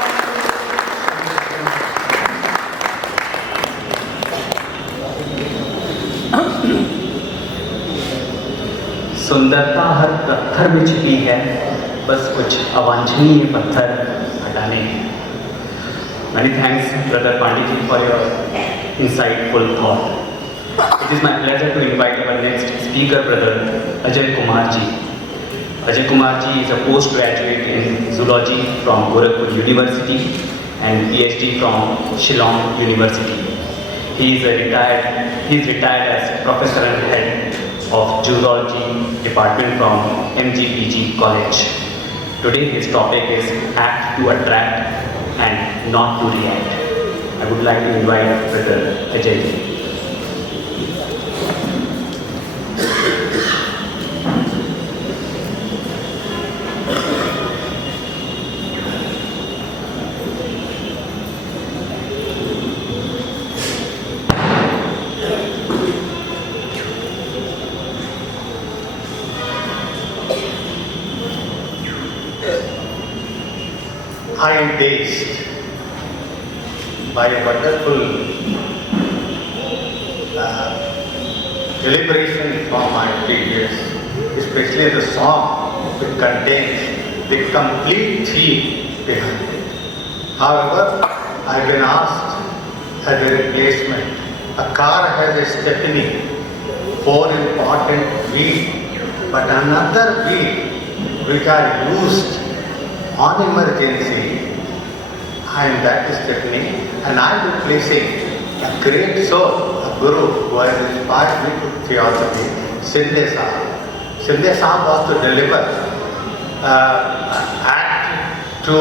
सुंदरता हर पत्थर में छिपी है, बस कुछ अवांछनीय पत्थर हटाने हैं। Many thanks, Brother Pandey ji, for your insightful thought. It is my pleasure to invite our next speaker, Brother Ajai Kumar ji. Ajai Kumar ji is a postgraduate in zoology from Gorakhpur University and PhD from Shillong University. He is retired as professor and head of zoology department from MGPG College. Today his topic is act to attract and not to react. I would like to invite Brother Ajai ji. I am dazed by a wonderful deliberation from my previous, especially the song which contains the complete theme behind it. However, I've been asked as a replacement. A car has a stepney, 4 important wheels, but another wheel which are used on emergency, and that is Stepney, and I am placing a great soul, a guru who has inspired me to theosophy, Sindhe Sahab. Sindhe Sahab was to deliver act to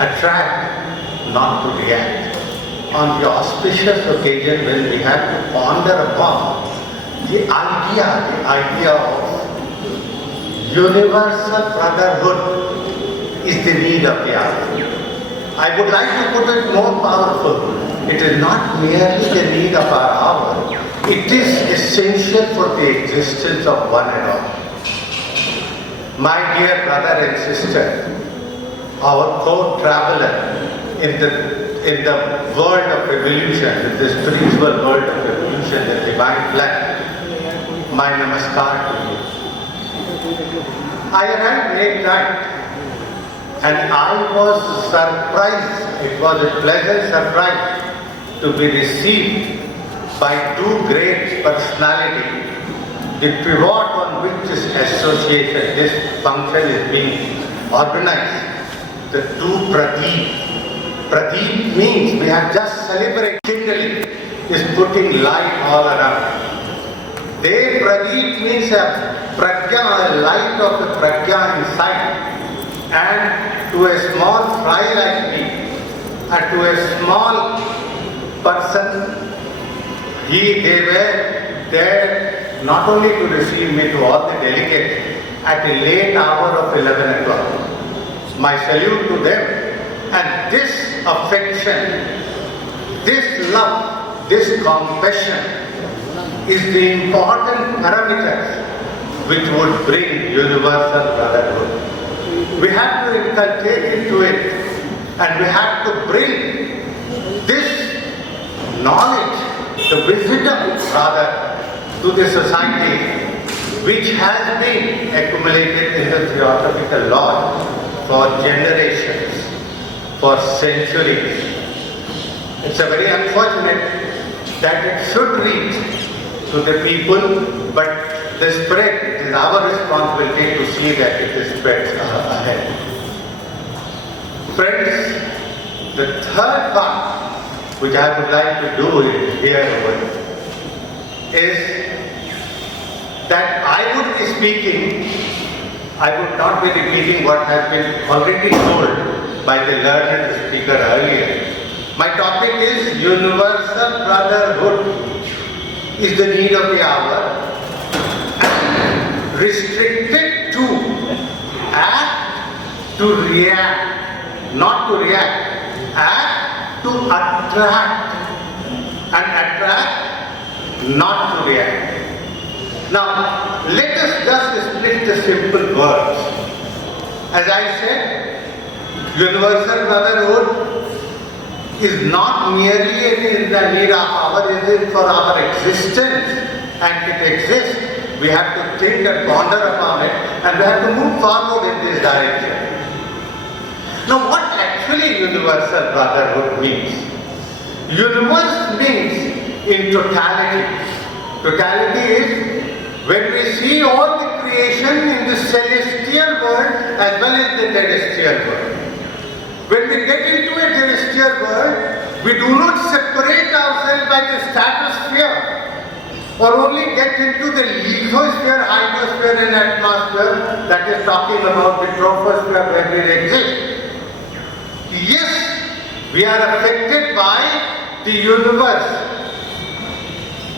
attract, not to react. On the auspicious occasion when we have to ponder upon the idea of universal brotherhood is the need of the hour. I would like to put it more powerful. It is not merely the need of our hour, it is essential for the existence of one and all. My dear brother and sister, our co-traveler in the world of evolution, in this spiritual world of evolution, the divine plan, my namaskar to you. I arrived late night, and I was surprised, it was a pleasant surprise to be received by 2 great personalities. The pivot on which this association, this function is being organized, the 2 Pradeep. Pradeep means we have just celebrated, kindling is putting light all around. They Pradeep means a pragya, a light of the pragya inside. And to a small fry like me, and to a small person, they were there not only to receive me, to all the delegates, at a late hour of 11 o'clock. My salute to them. And this affection, this love, this compassion is the important parameters which would bring universal brotherhood. We have to inculcate into it, and we have to bring this knowledge, the wisdom rather, to the society which has been accumulated in the theosophical law for generations, for centuries. It's a very unfortunate that it should reach to the people, but the spread is our responsibility to see that it is spread ahead. Friends, the third part which I would like to do here is that I would be speaking, I would not be repeating what has been already told by the learned speaker earlier. My topic is universal brotherhood is the need of the hour, and restricted to act, to react, not to react, act to attract, and attract, not to react. Now, let us just split the simple words. As I said, universal brotherhood is not merely in the need of our, it is for our existence, and it exists. We have to think and ponder upon it, and we have to move forward in this direction. Now, what actually universal brotherhood means? Universe means in totality. Totality is when we see all the creation in the celestial world as well as the terrestrial world. When we get into a terrestrial world, we do not separate ourselves by the stratosphere or only get into the lithosphere, hydrosphere and atmosphere, that is talking about the troposphere where we exist. Yes, we are affected by the universe.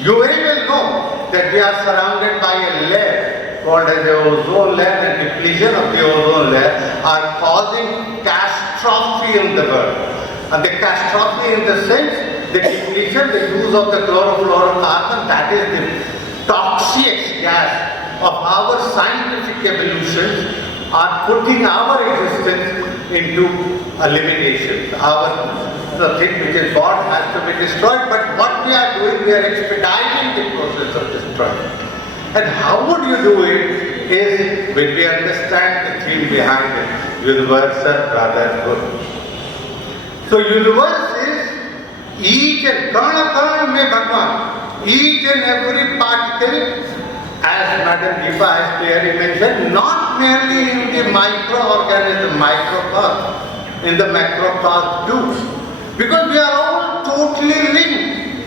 You very well know that we are surrounded by a layer called as the ozone layer, and depletion of the ozone layer are causing catastrophe in the world. And the catastrophe in the sense, the depletion, the use of the chlorofluorocarbon, that is the toxic gas of our scientific evolution, are putting our existence into a limitation. The thing which is God has to be destroyed, but what we are doing, we are expediting the process of destruction. And how would you do it is when we understand the theme behind it, universal brotherhood. So universe is each and Karna mein Bhagwan, each and every particle, as Madam Deepa has clearly mentioned, not merely in the microorganism, microcosm, in the macrocosm too. Because we are all totally linked.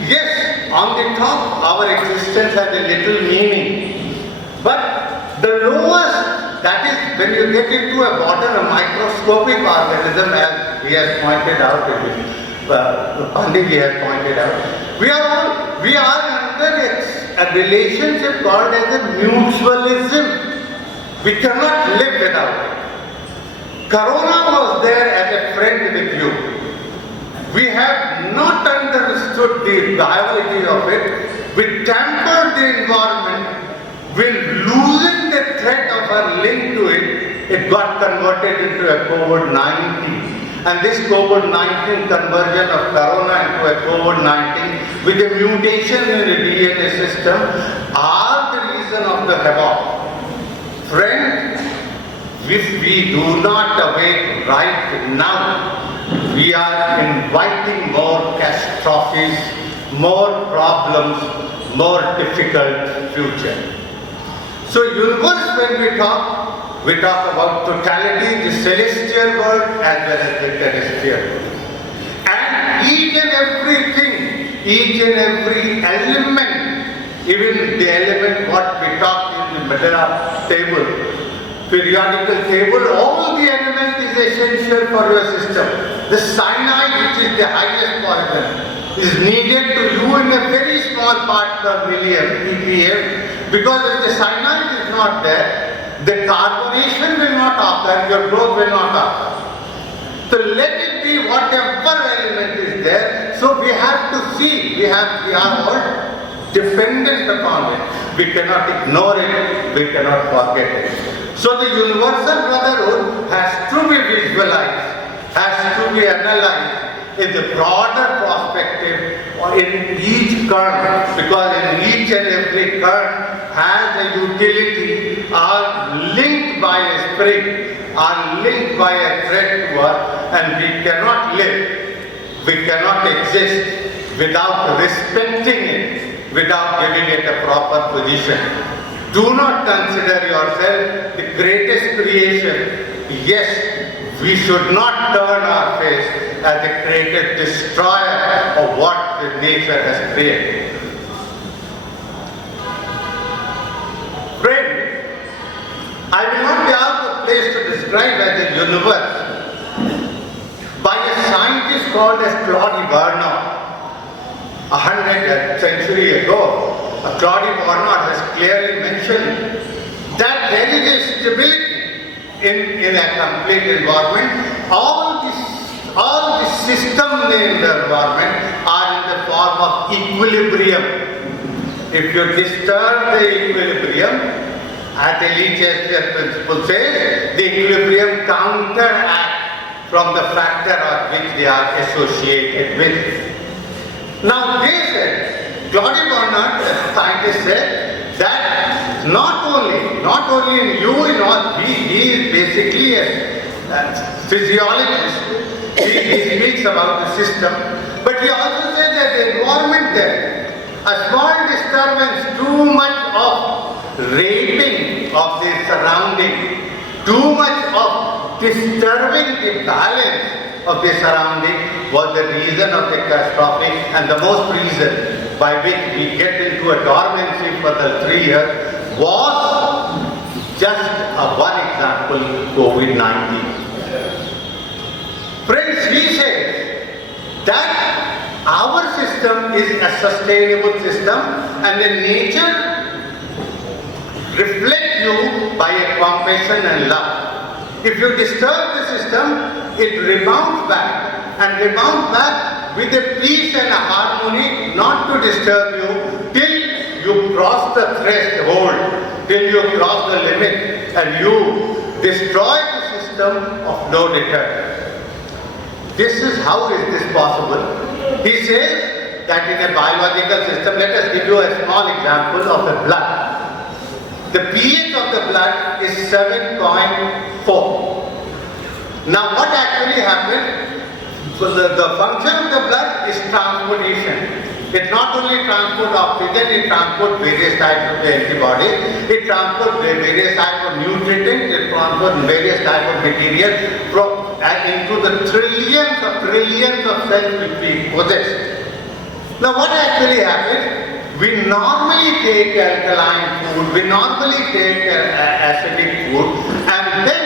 Yes, on the top, our existence has a little meaning. But the lowest, that is when you get into a bottom, a microscopic organism, as he has pointed out, Pandey has pointed out, we are under a relationship called as a mutualism. We cannot live without it. Corona was there as a friend with you. We have not understood the biology of it. We tampered the environment. We losing the thread of our link to it. It got converted into a COVID-19. And this COVID-19 conversion of Corona into a COVID-19 with a mutation in the DNA system are the reason of the havoc. Friend, if we do not awake right now, we are inviting more catastrophes, more problems, more difficult future. So universe, when we talk about totality, the celestial world as well as the terrestrial world. And each and everything, each and every element, even the element what we talk in the middle of table, periodical table, all the element is essential for your system. The cyanide, which is the highest poison, is needed to you in a very small part per million ppm, because if the cyanide is not there, the carbonation will not occur, your growth will not occur. So let it be whatever element is there. So we have to see, we are all dependent upon it. We cannot ignore it, we cannot forget it. So the universal brotherhood has to be visualized, has to be analyzed in the broader perspective or in each current, because in each and every current has a utility, are linked by a spring, are linked by a thread to us, and we cannot live, we cannot exist without respecting it, without giving it a proper position. Do not consider yourself the greatest creation. Yes, we should not turn our face as the greatest destroyer of what the nature has created. Friend, I will not be out of place to describe as a universe by a scientist called as Claude Bernard. 100 centuries ago, Claude Bernard has clearly mentioned that there is a stability in a complete environment. All the systems in the environment are in the form of equilibrium. If you disturb the equilibrium, as the Lee-Chester principle says, the equilibrium counteract from the factor on which they are associated with. Now they said, Claude Bernard, the scientist, said that not only in you, in all, he is basically a physiologist. He speaks about the system, but he also said that the environment there, a small disturbance, too much of raping of the surrounding, too much of disturbing the balance of the surrounding was the reason of the catastrophe, and the most reason by which we get into a dormancy for the 3 years was just one example, COVID-19. Friends, he says that our system is a sustainable system, and the nature reflects you by a compassion and love. If you disturb the system, it rebounds back, and rebounds back with a peace and a harmony, not to disturb you till you cross the threshold, till you cross the limit, and you destroy the system of no return. This is how is this possible? He says that in a biological system, let us give you a small example of the blood. The pH of the blood is 7.4. Now what actually happens? So the function of the blood is transportation. It not only transports oxygen, it transports various types of antibodies, it transports various types of nutrients, it transports various types of material into the trillions of cells which we possess. Now what actually happens? We normally take alkaline food, we normally take acidic food, and then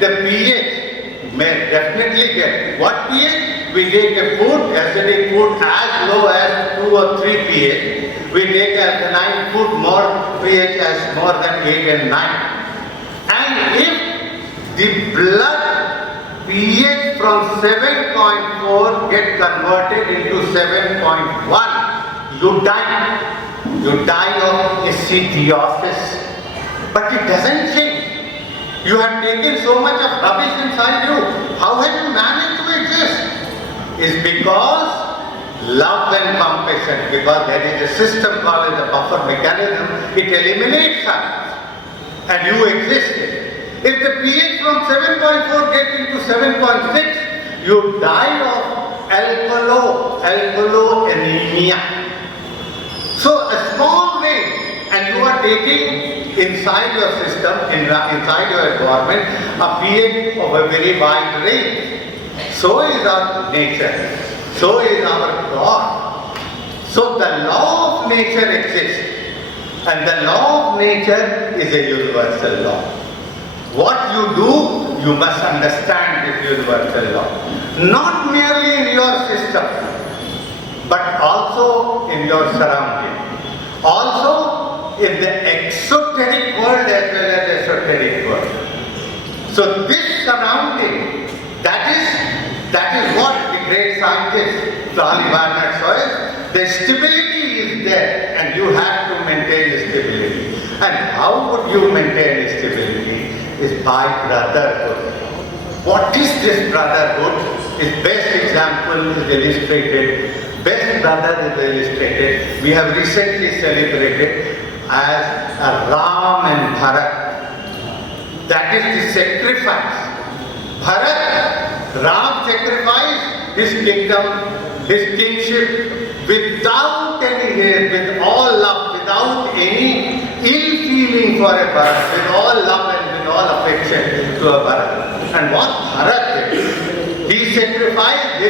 the pH may definitely get. What pH? We take a food, acidic food as low as 2 or 3 pH. We take alkaline food more pH as more than 8 and 9. And if the blood pH from 7.4 get converted into 7.1, you die. You die of acidosis. But it doesn't change. You have taken so much of rubbish inside you. How have you managed to exist? It's because love and compassion, because there is a system called as the buffer mechanism. It eliminates us, and you existed. If the pH from 7.4 gets into 7.6, you die of alkaloanemia. So a small range, and you are taking inside your system, inside your environment, a pH of a very wide range. So is our nature. So is our God. So the law of nature exists, and the law of nature is a universal law. What you do, you must understand this universal law. Not merely in your system, but also in your surrounding. Also in the exoteric world as well as esoteric world. So this surrounding, that is what the great scientist Charlie Barnett says. The stability is there and you have to maintain stability. And how would you maintain stability? Is by brotherhood. What is this brotherhood? Its best example is illustrated. Best brother is illustrated. We have recently celebrated as a Ram and Bharat. That is the sacrifice. Bharat, Ram sacrificed his kingdom, his kingship without any hate, with all love, without any ill feeling for a Bharat, with all love and with all affection to a Bharat. And what Bharat did, he sacrificed, he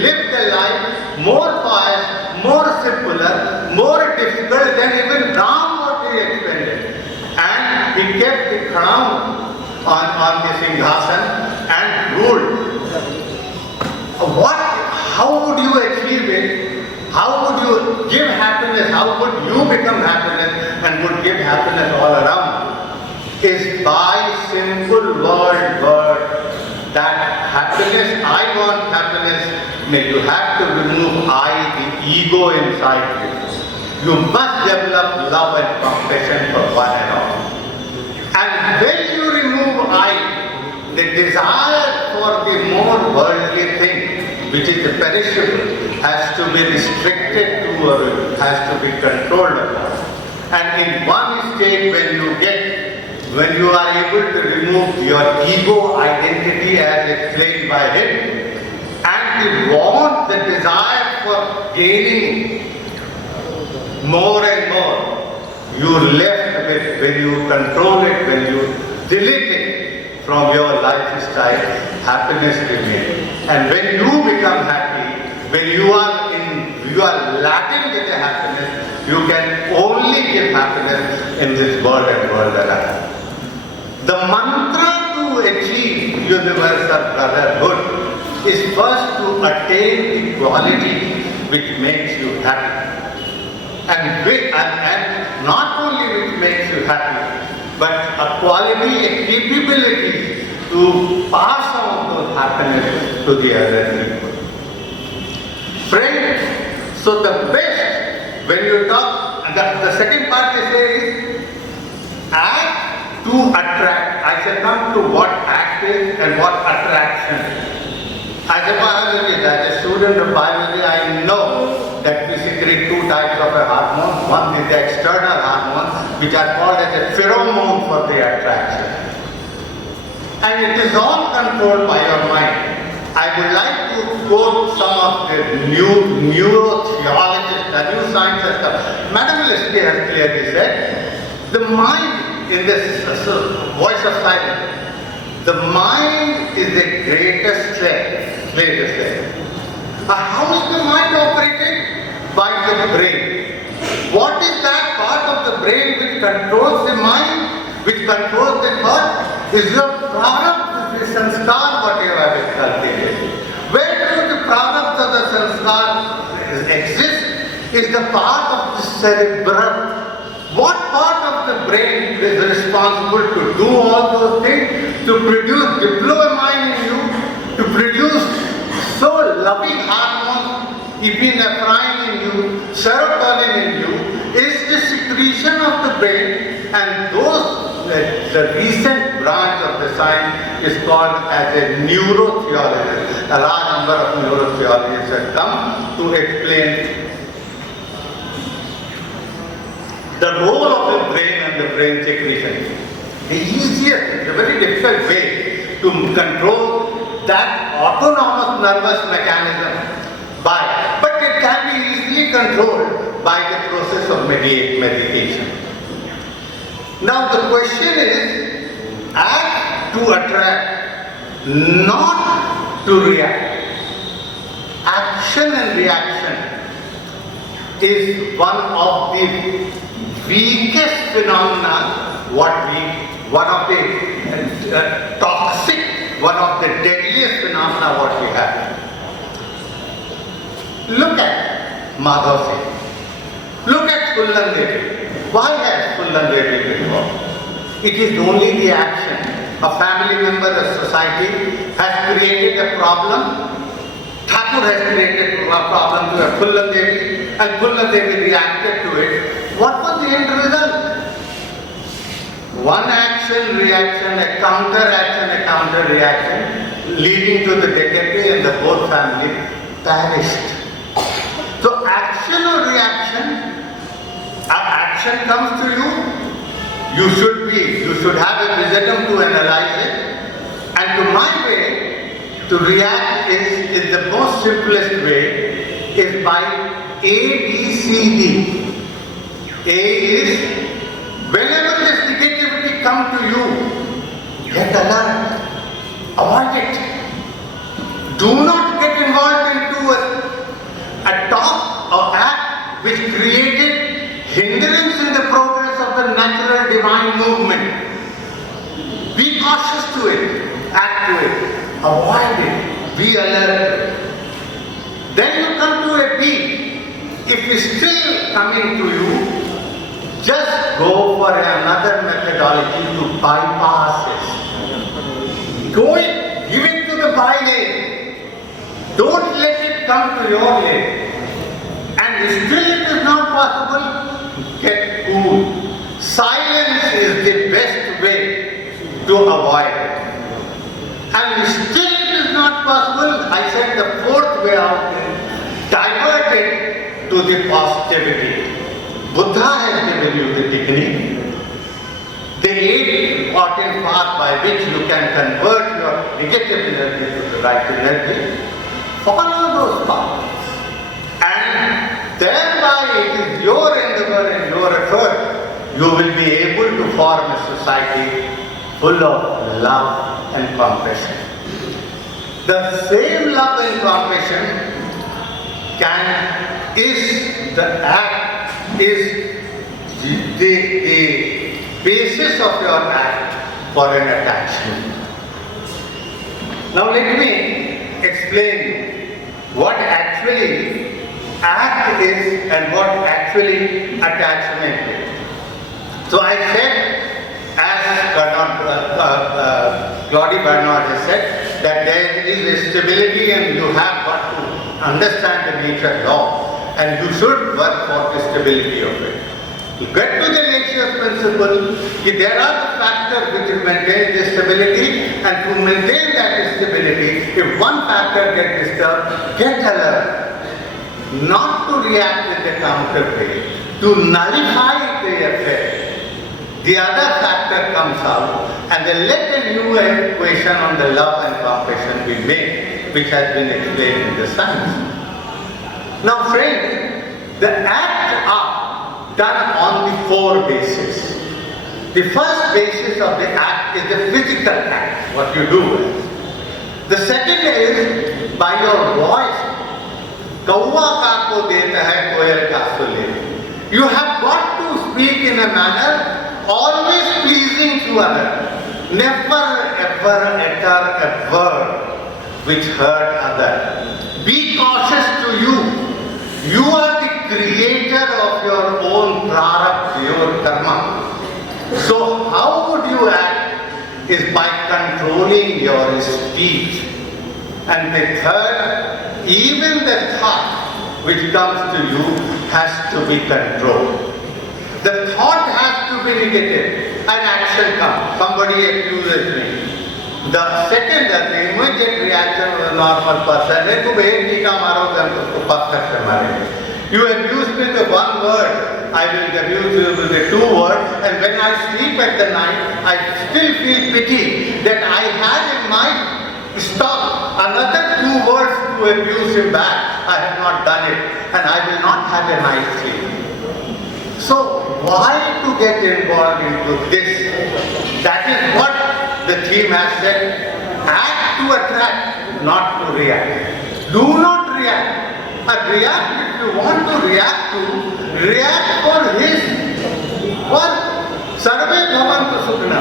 lived a life more pious, more simpler, more difficult than even Ram what he expended. And he kept the crown on the Singhasan and ruled. How would you achieve it? How would you give happiness? How would you become happiness and would give happiness all around? Is by simple word that happiness, I want happiness, you have to remove I, the ego inside you. You must develop love and compassion for one and all. And when you remove I, the desire for the more worldly thing, which is the perishable, has to be restricted to or has to be controlled upon. And in one state when you are able to remove your ego identity as explained by him, and the want, the desire for gaining more and more, you left with, when you control it, when you delete it from your lifestyle, happiness remains. And when you become happy, when you are lacking with the happiness, you can only give happiness in this world and world around. The mantra to achieve universal brotherhood is first to attain the quality which makes you happy. And not only which makes you happy, but a quality, a capability to pass on those happiness to the other people. Friends, so the best, when you talk, the second part they say is act to attract. I shall come to what act is and what attraction is. As a biologist, as a student of biology, I know that basically two types of a hormone. One is the external hormone, which are called as a pheromone for the attraction. And it is all controlled by your mind. I would like to quote some of the new neurotheologists, the new scientists. Madam Leslie has clearly said, the mind in this voice of silence, the mind is the greatest slave. How is the mind operated? By the brain. What is that part of the brain which controls the mind, which controls the thought? Is the prarabdha, the sanskar, whatever is cultivated. Where do the prarabdha, the sanskar exist? Is the part of the cerebrum. What part of the brain is responsible to do all those things? To produce dopamine in you, to produce so loving hormones, epinephrine in you, serotonin in you, is the secretion of the brain, and those, the recent branch of the science is called as a neurotheology. A large number of neurotheologists have come to explain the role of the brain and the brain secretion. The easiest, the very difficult way to control that autonomous nervous mechanism but it can be easily controlled by the process of meditation. Now the question is, act to attract, not to react. Action and reaction is one of the weakest phenomena what we one of the toxic, one of the deadliest phenomena what we have. Look at Madhav Singh. Look at Fullan Devi. Why has Fullan Devi been involved? It is only the action. A family member of society has created a problem. Thakur has created a problem to a Fullan Devi, and Fullan Devi reacted to it. What was the end result? One action, reaction, a counter-action, a counter-reaction, leading to the decade and the whole family perished. So action or reaction, action comes to you, you should have a wisdom to analyze it, and to my way, to react is the most simplest way, is by A, B, C, D. A is, whenever this negativity comes to you, get alert, avoid it. Do not get involved into a talk or act which created hindrance in the progress of the natural divine movement. Be cautious to it, act to it, avoid it, be alert. Then you come to a B. If it's still coming to you, just go for another methodology to bypass it. Go it, give it to the by lane. Don't let it come to your lane. And still it is not possible, get cool. Silence is the best way to avoid it. And still it is not possible, I said the fourth way out is divert it to the positivity. Buddha has given you the technique, the 8 important paths by which you can convert your negative energy to the right energy. Follow those paths. And thereby it is your endeavor and your effort, you will be able to form a society full of love and compassion. The same love and compassion is the act, is the basis of your act for an attachment. Now let me explain what actually act is and what actually attachment is. So I said, as Claudie Bernard has said, that there is a stability and you have got to understand the nature law. And you should work for the stability of it. To get to the nature's principle, there are the factors which will maintain the stability, and to maintain that stability, if one factor gets disturbed, get alert. Not to react in the counter way, to nullify the effect. The other factor comes out, and then let a new equation on the love and compassion be made, which has been explained in the science. Now friends, the acts are done on the 4 bases. The first basis of the act is the physical act, what you do with. The second is by your voice. Kaua kaako deta hai, koyal ka sule. You have got to speak in a manner always pleasing to others. Never ever utter a word which hurt others. Be cautious to you. You are the creator of your own prarabdha, your karma. So how would you act is by controlling your speech. And the third, even the thought which comes to you has to be controlled. The thought has to be negative, an action comes. Somebody accuses me. The second, the immediate reaction of a normal person, you abuse me with 1 word, I will abuse you with the 2 words, and when I sleep at the night, I still feel pity that I had in mind stop another 2 words to abuse him back. I have not done it, and I will not have a night sleep. So why to get involved into this? That is what the theme has said. Act to attract, not to react. Do not react. And react, if you want to react for his, for Sarve Bhavantu Sukhna.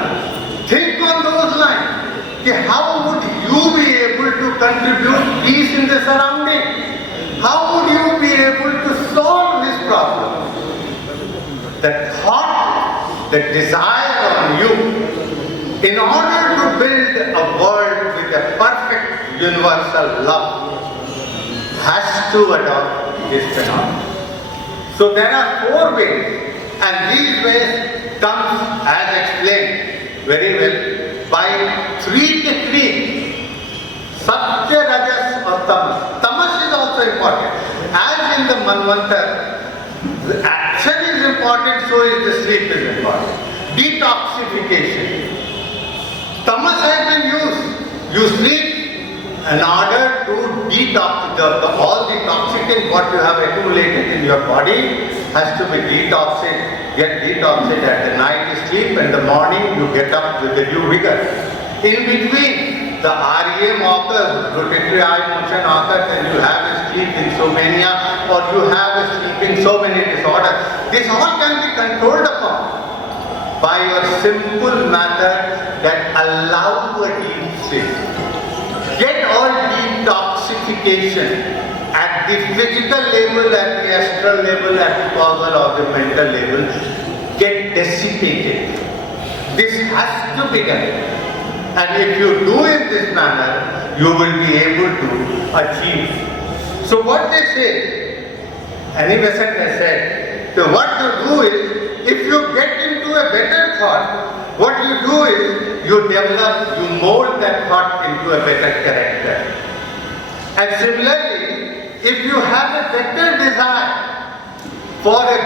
contribute peace in the surrounding. How would you be able to solve this problem? The thought, the desire on you, in order to build a world with a perfect universal love, has to adopt this phenomenon. So there are 4 ways, and these ways comes as explained very well by 3 techniques. Satya, Rajas or Tamas. Tamas is also important. As in the Manvantar, the action is important, so is the sleep is important. Detoxification. Tamas has been used. You sleep in order to detox all the toxicants what you have accumulated in your body has to be detoxed. Get detoxed at the night you sleep, and the morning you get up with a new vigor. In between, the REM occurs, rotatory eye motion occurs, and you have a sleep insomnia or you have a sleeping so many disorders. This all can be controlled upon by your simple method that allow a deep sleep. Get all detoxification at the physical level, at the astral level, at the causal or the mental level, get dissipated. This has to be done. And if you do in this manner, you will be able to achieve. So what they say, Annie Besant has said, so what you do is, if you get into a better thought, what you do is, you develop, you mold that thought into a better character. And similarly, if you have a better desire for a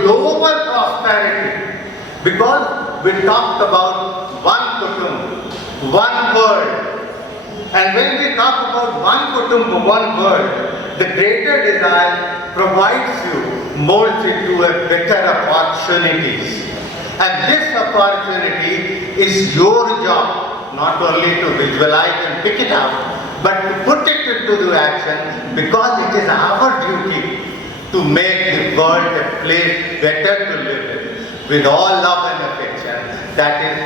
global prosperity, because we talked about one kutum, one world, and when we talk about one kutum, one world, the greater desire provides you, molds into a better opportunities. And this opportunity is your job, not only to visualize and pick it up, but to put it into the action, because it is our duty to make the world a place better to live with all love and affection. That is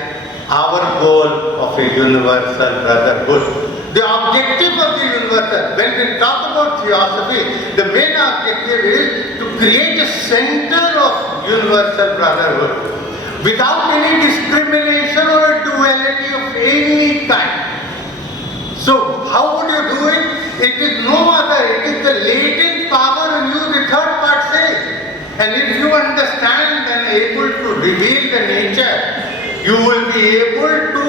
our goal of a universal brotherhood. The objective of the universal, when we talk about theosophy, the main objective is to create a center of universal brotherhood without any discrimination or a duality of any kind. So how would you do it? It is no other, it is the latent power in you, the third part says. And if you understand and able to reveal the nature, you will be able to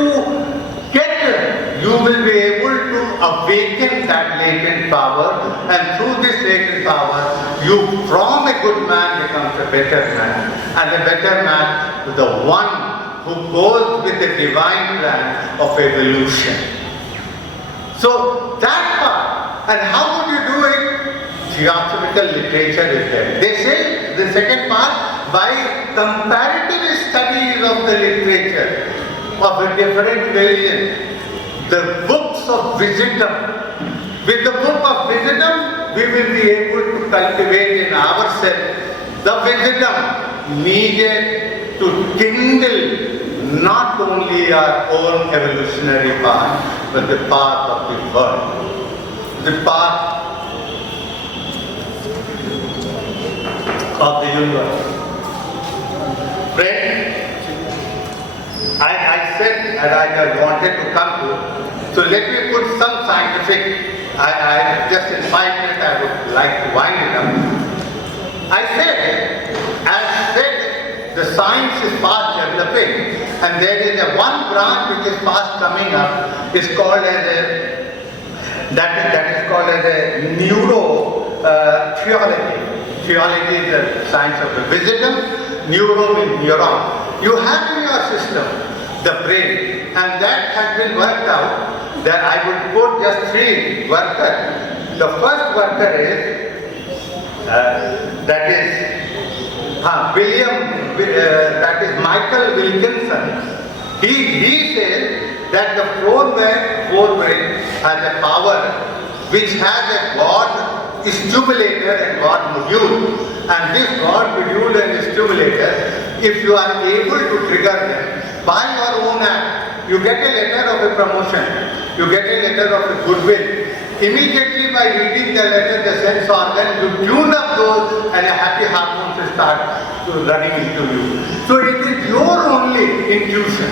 you will be able to awaken that latent power, and through this latent power, you from a good man becomes a better man, and a better man is the one who goes with the divine plan of evolution. So that part, and how would you do it? Theosophical literature is there. They say the second part, by comparative studies of the literature of a different religion, the books of wisdom. With the book of wisdom, we will be able to cultivate in ourselves the wisdom needed to kindle not only our own evolutionary path, but the path of the world, the path of the universe. Friend, I said that I just wanted to come to, so let me put some scientific, I just in 5 minutes I would like to wind it up. I said, as said, the science is fast developing, and there is a one branch which is fast coming up, is called as a, that is called as a neurotheology. Theology is the science of the wisdom, neuro means neuron. You have in your system the brain, and that has been worked out. That I would quote just 3 workers. The first worker is that is Michael Wilkinson. He says that the forebrain has a power which has a God stimulator and God module. And this God module and stimulator, if you are able to trigger them by your own act, you get a letter of a promotion. you get a letter of goodwill. Immediately by reading the letter, the sense organ, you tune up those and a happy hormones start running into you. So it is your only intuition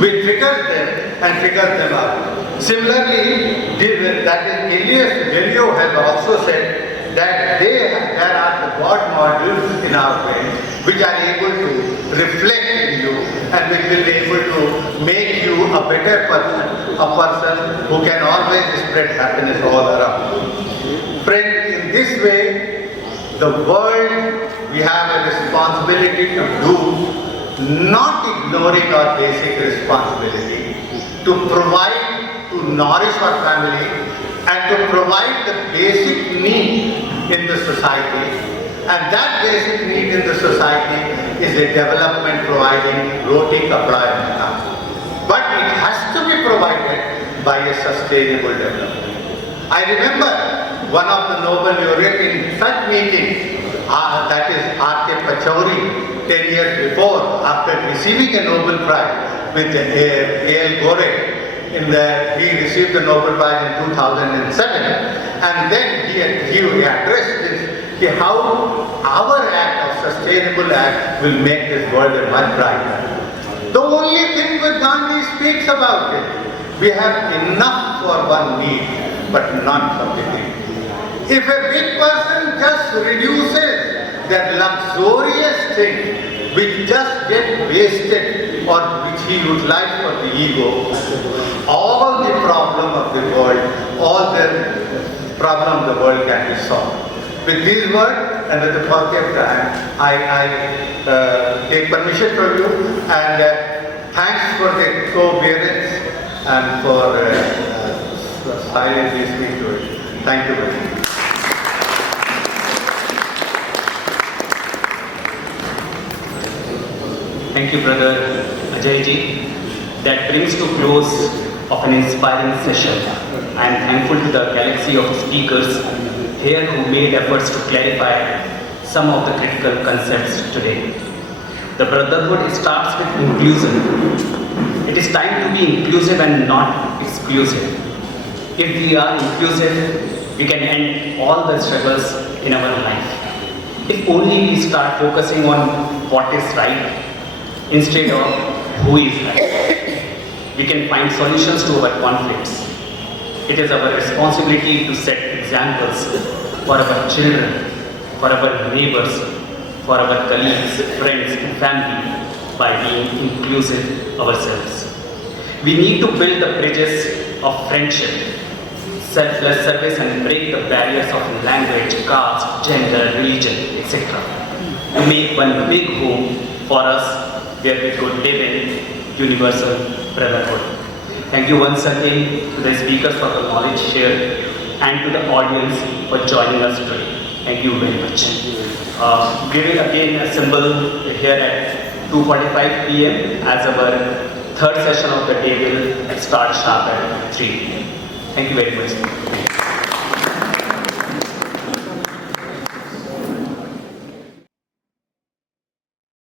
which triggers them and figures them out. Similarly, that is Galileo has also said that there are the God modules in our brain which are able to reflect in you and which will be able to make you a better person, a person who can always spread happiness all around. Friends, in this way, the world we have a responsibility to do, not ignoring our basic responsibility, to provide, to nourish our family, and to provide the basic need in the society. And that basic need in the society is a development providing roti, kapda and makan. But it has to be provided by a sustainable development. I remember one of the Nobel laureates in such meeting, that is R.K. Pachauri, 10 years before, after receiving a Nobel Prize with A.L. Gore. He received the Nobel Prize in 2007, and then he addressed this, how our act of sustainable act will make this world a much brighter. The only thing that Gandhi speaks about it, we have enough for one need, but not for the need. If a big person just reduces that luxurious thing which just get wasted or which he utilizes for the ego, all the problem of the world, all the problem of the world can be solved. With these words and with the paucity of time, I take permission from you and thanks for the forbearance and for silently listening to it. Thank you very much. Thank you, Brother Ajai ji. That brings to close of an inspiring session. I am thankful to the galaxy of speakers here who made efforts to clarify some of the critical concepts today. The Brotherhood starts with inclusion. It is time to be inclusive and not exclusive. If we are inclusive, we can end all the struggles in our life. If only we start focusing on what is right instead of who is right, we can find solutions to our conflicts. It is our responsibility to set examples for our children, for our neighbors, for our colleagues, friends, and family by being inclusive ourselves. We need to build the bridges of friendship, selfless service, and break the barriers of language, caste, gender, religion, etc. to make one big home for us where we could live in universal brotherhood. Thank you once again to the speakers for the knowledge shared and to the audience for joining us today. Thank you very much. We will again assemble here at 2:45 p.m. as our third session of the day will start sharp at 3 p.m. Thank you very much.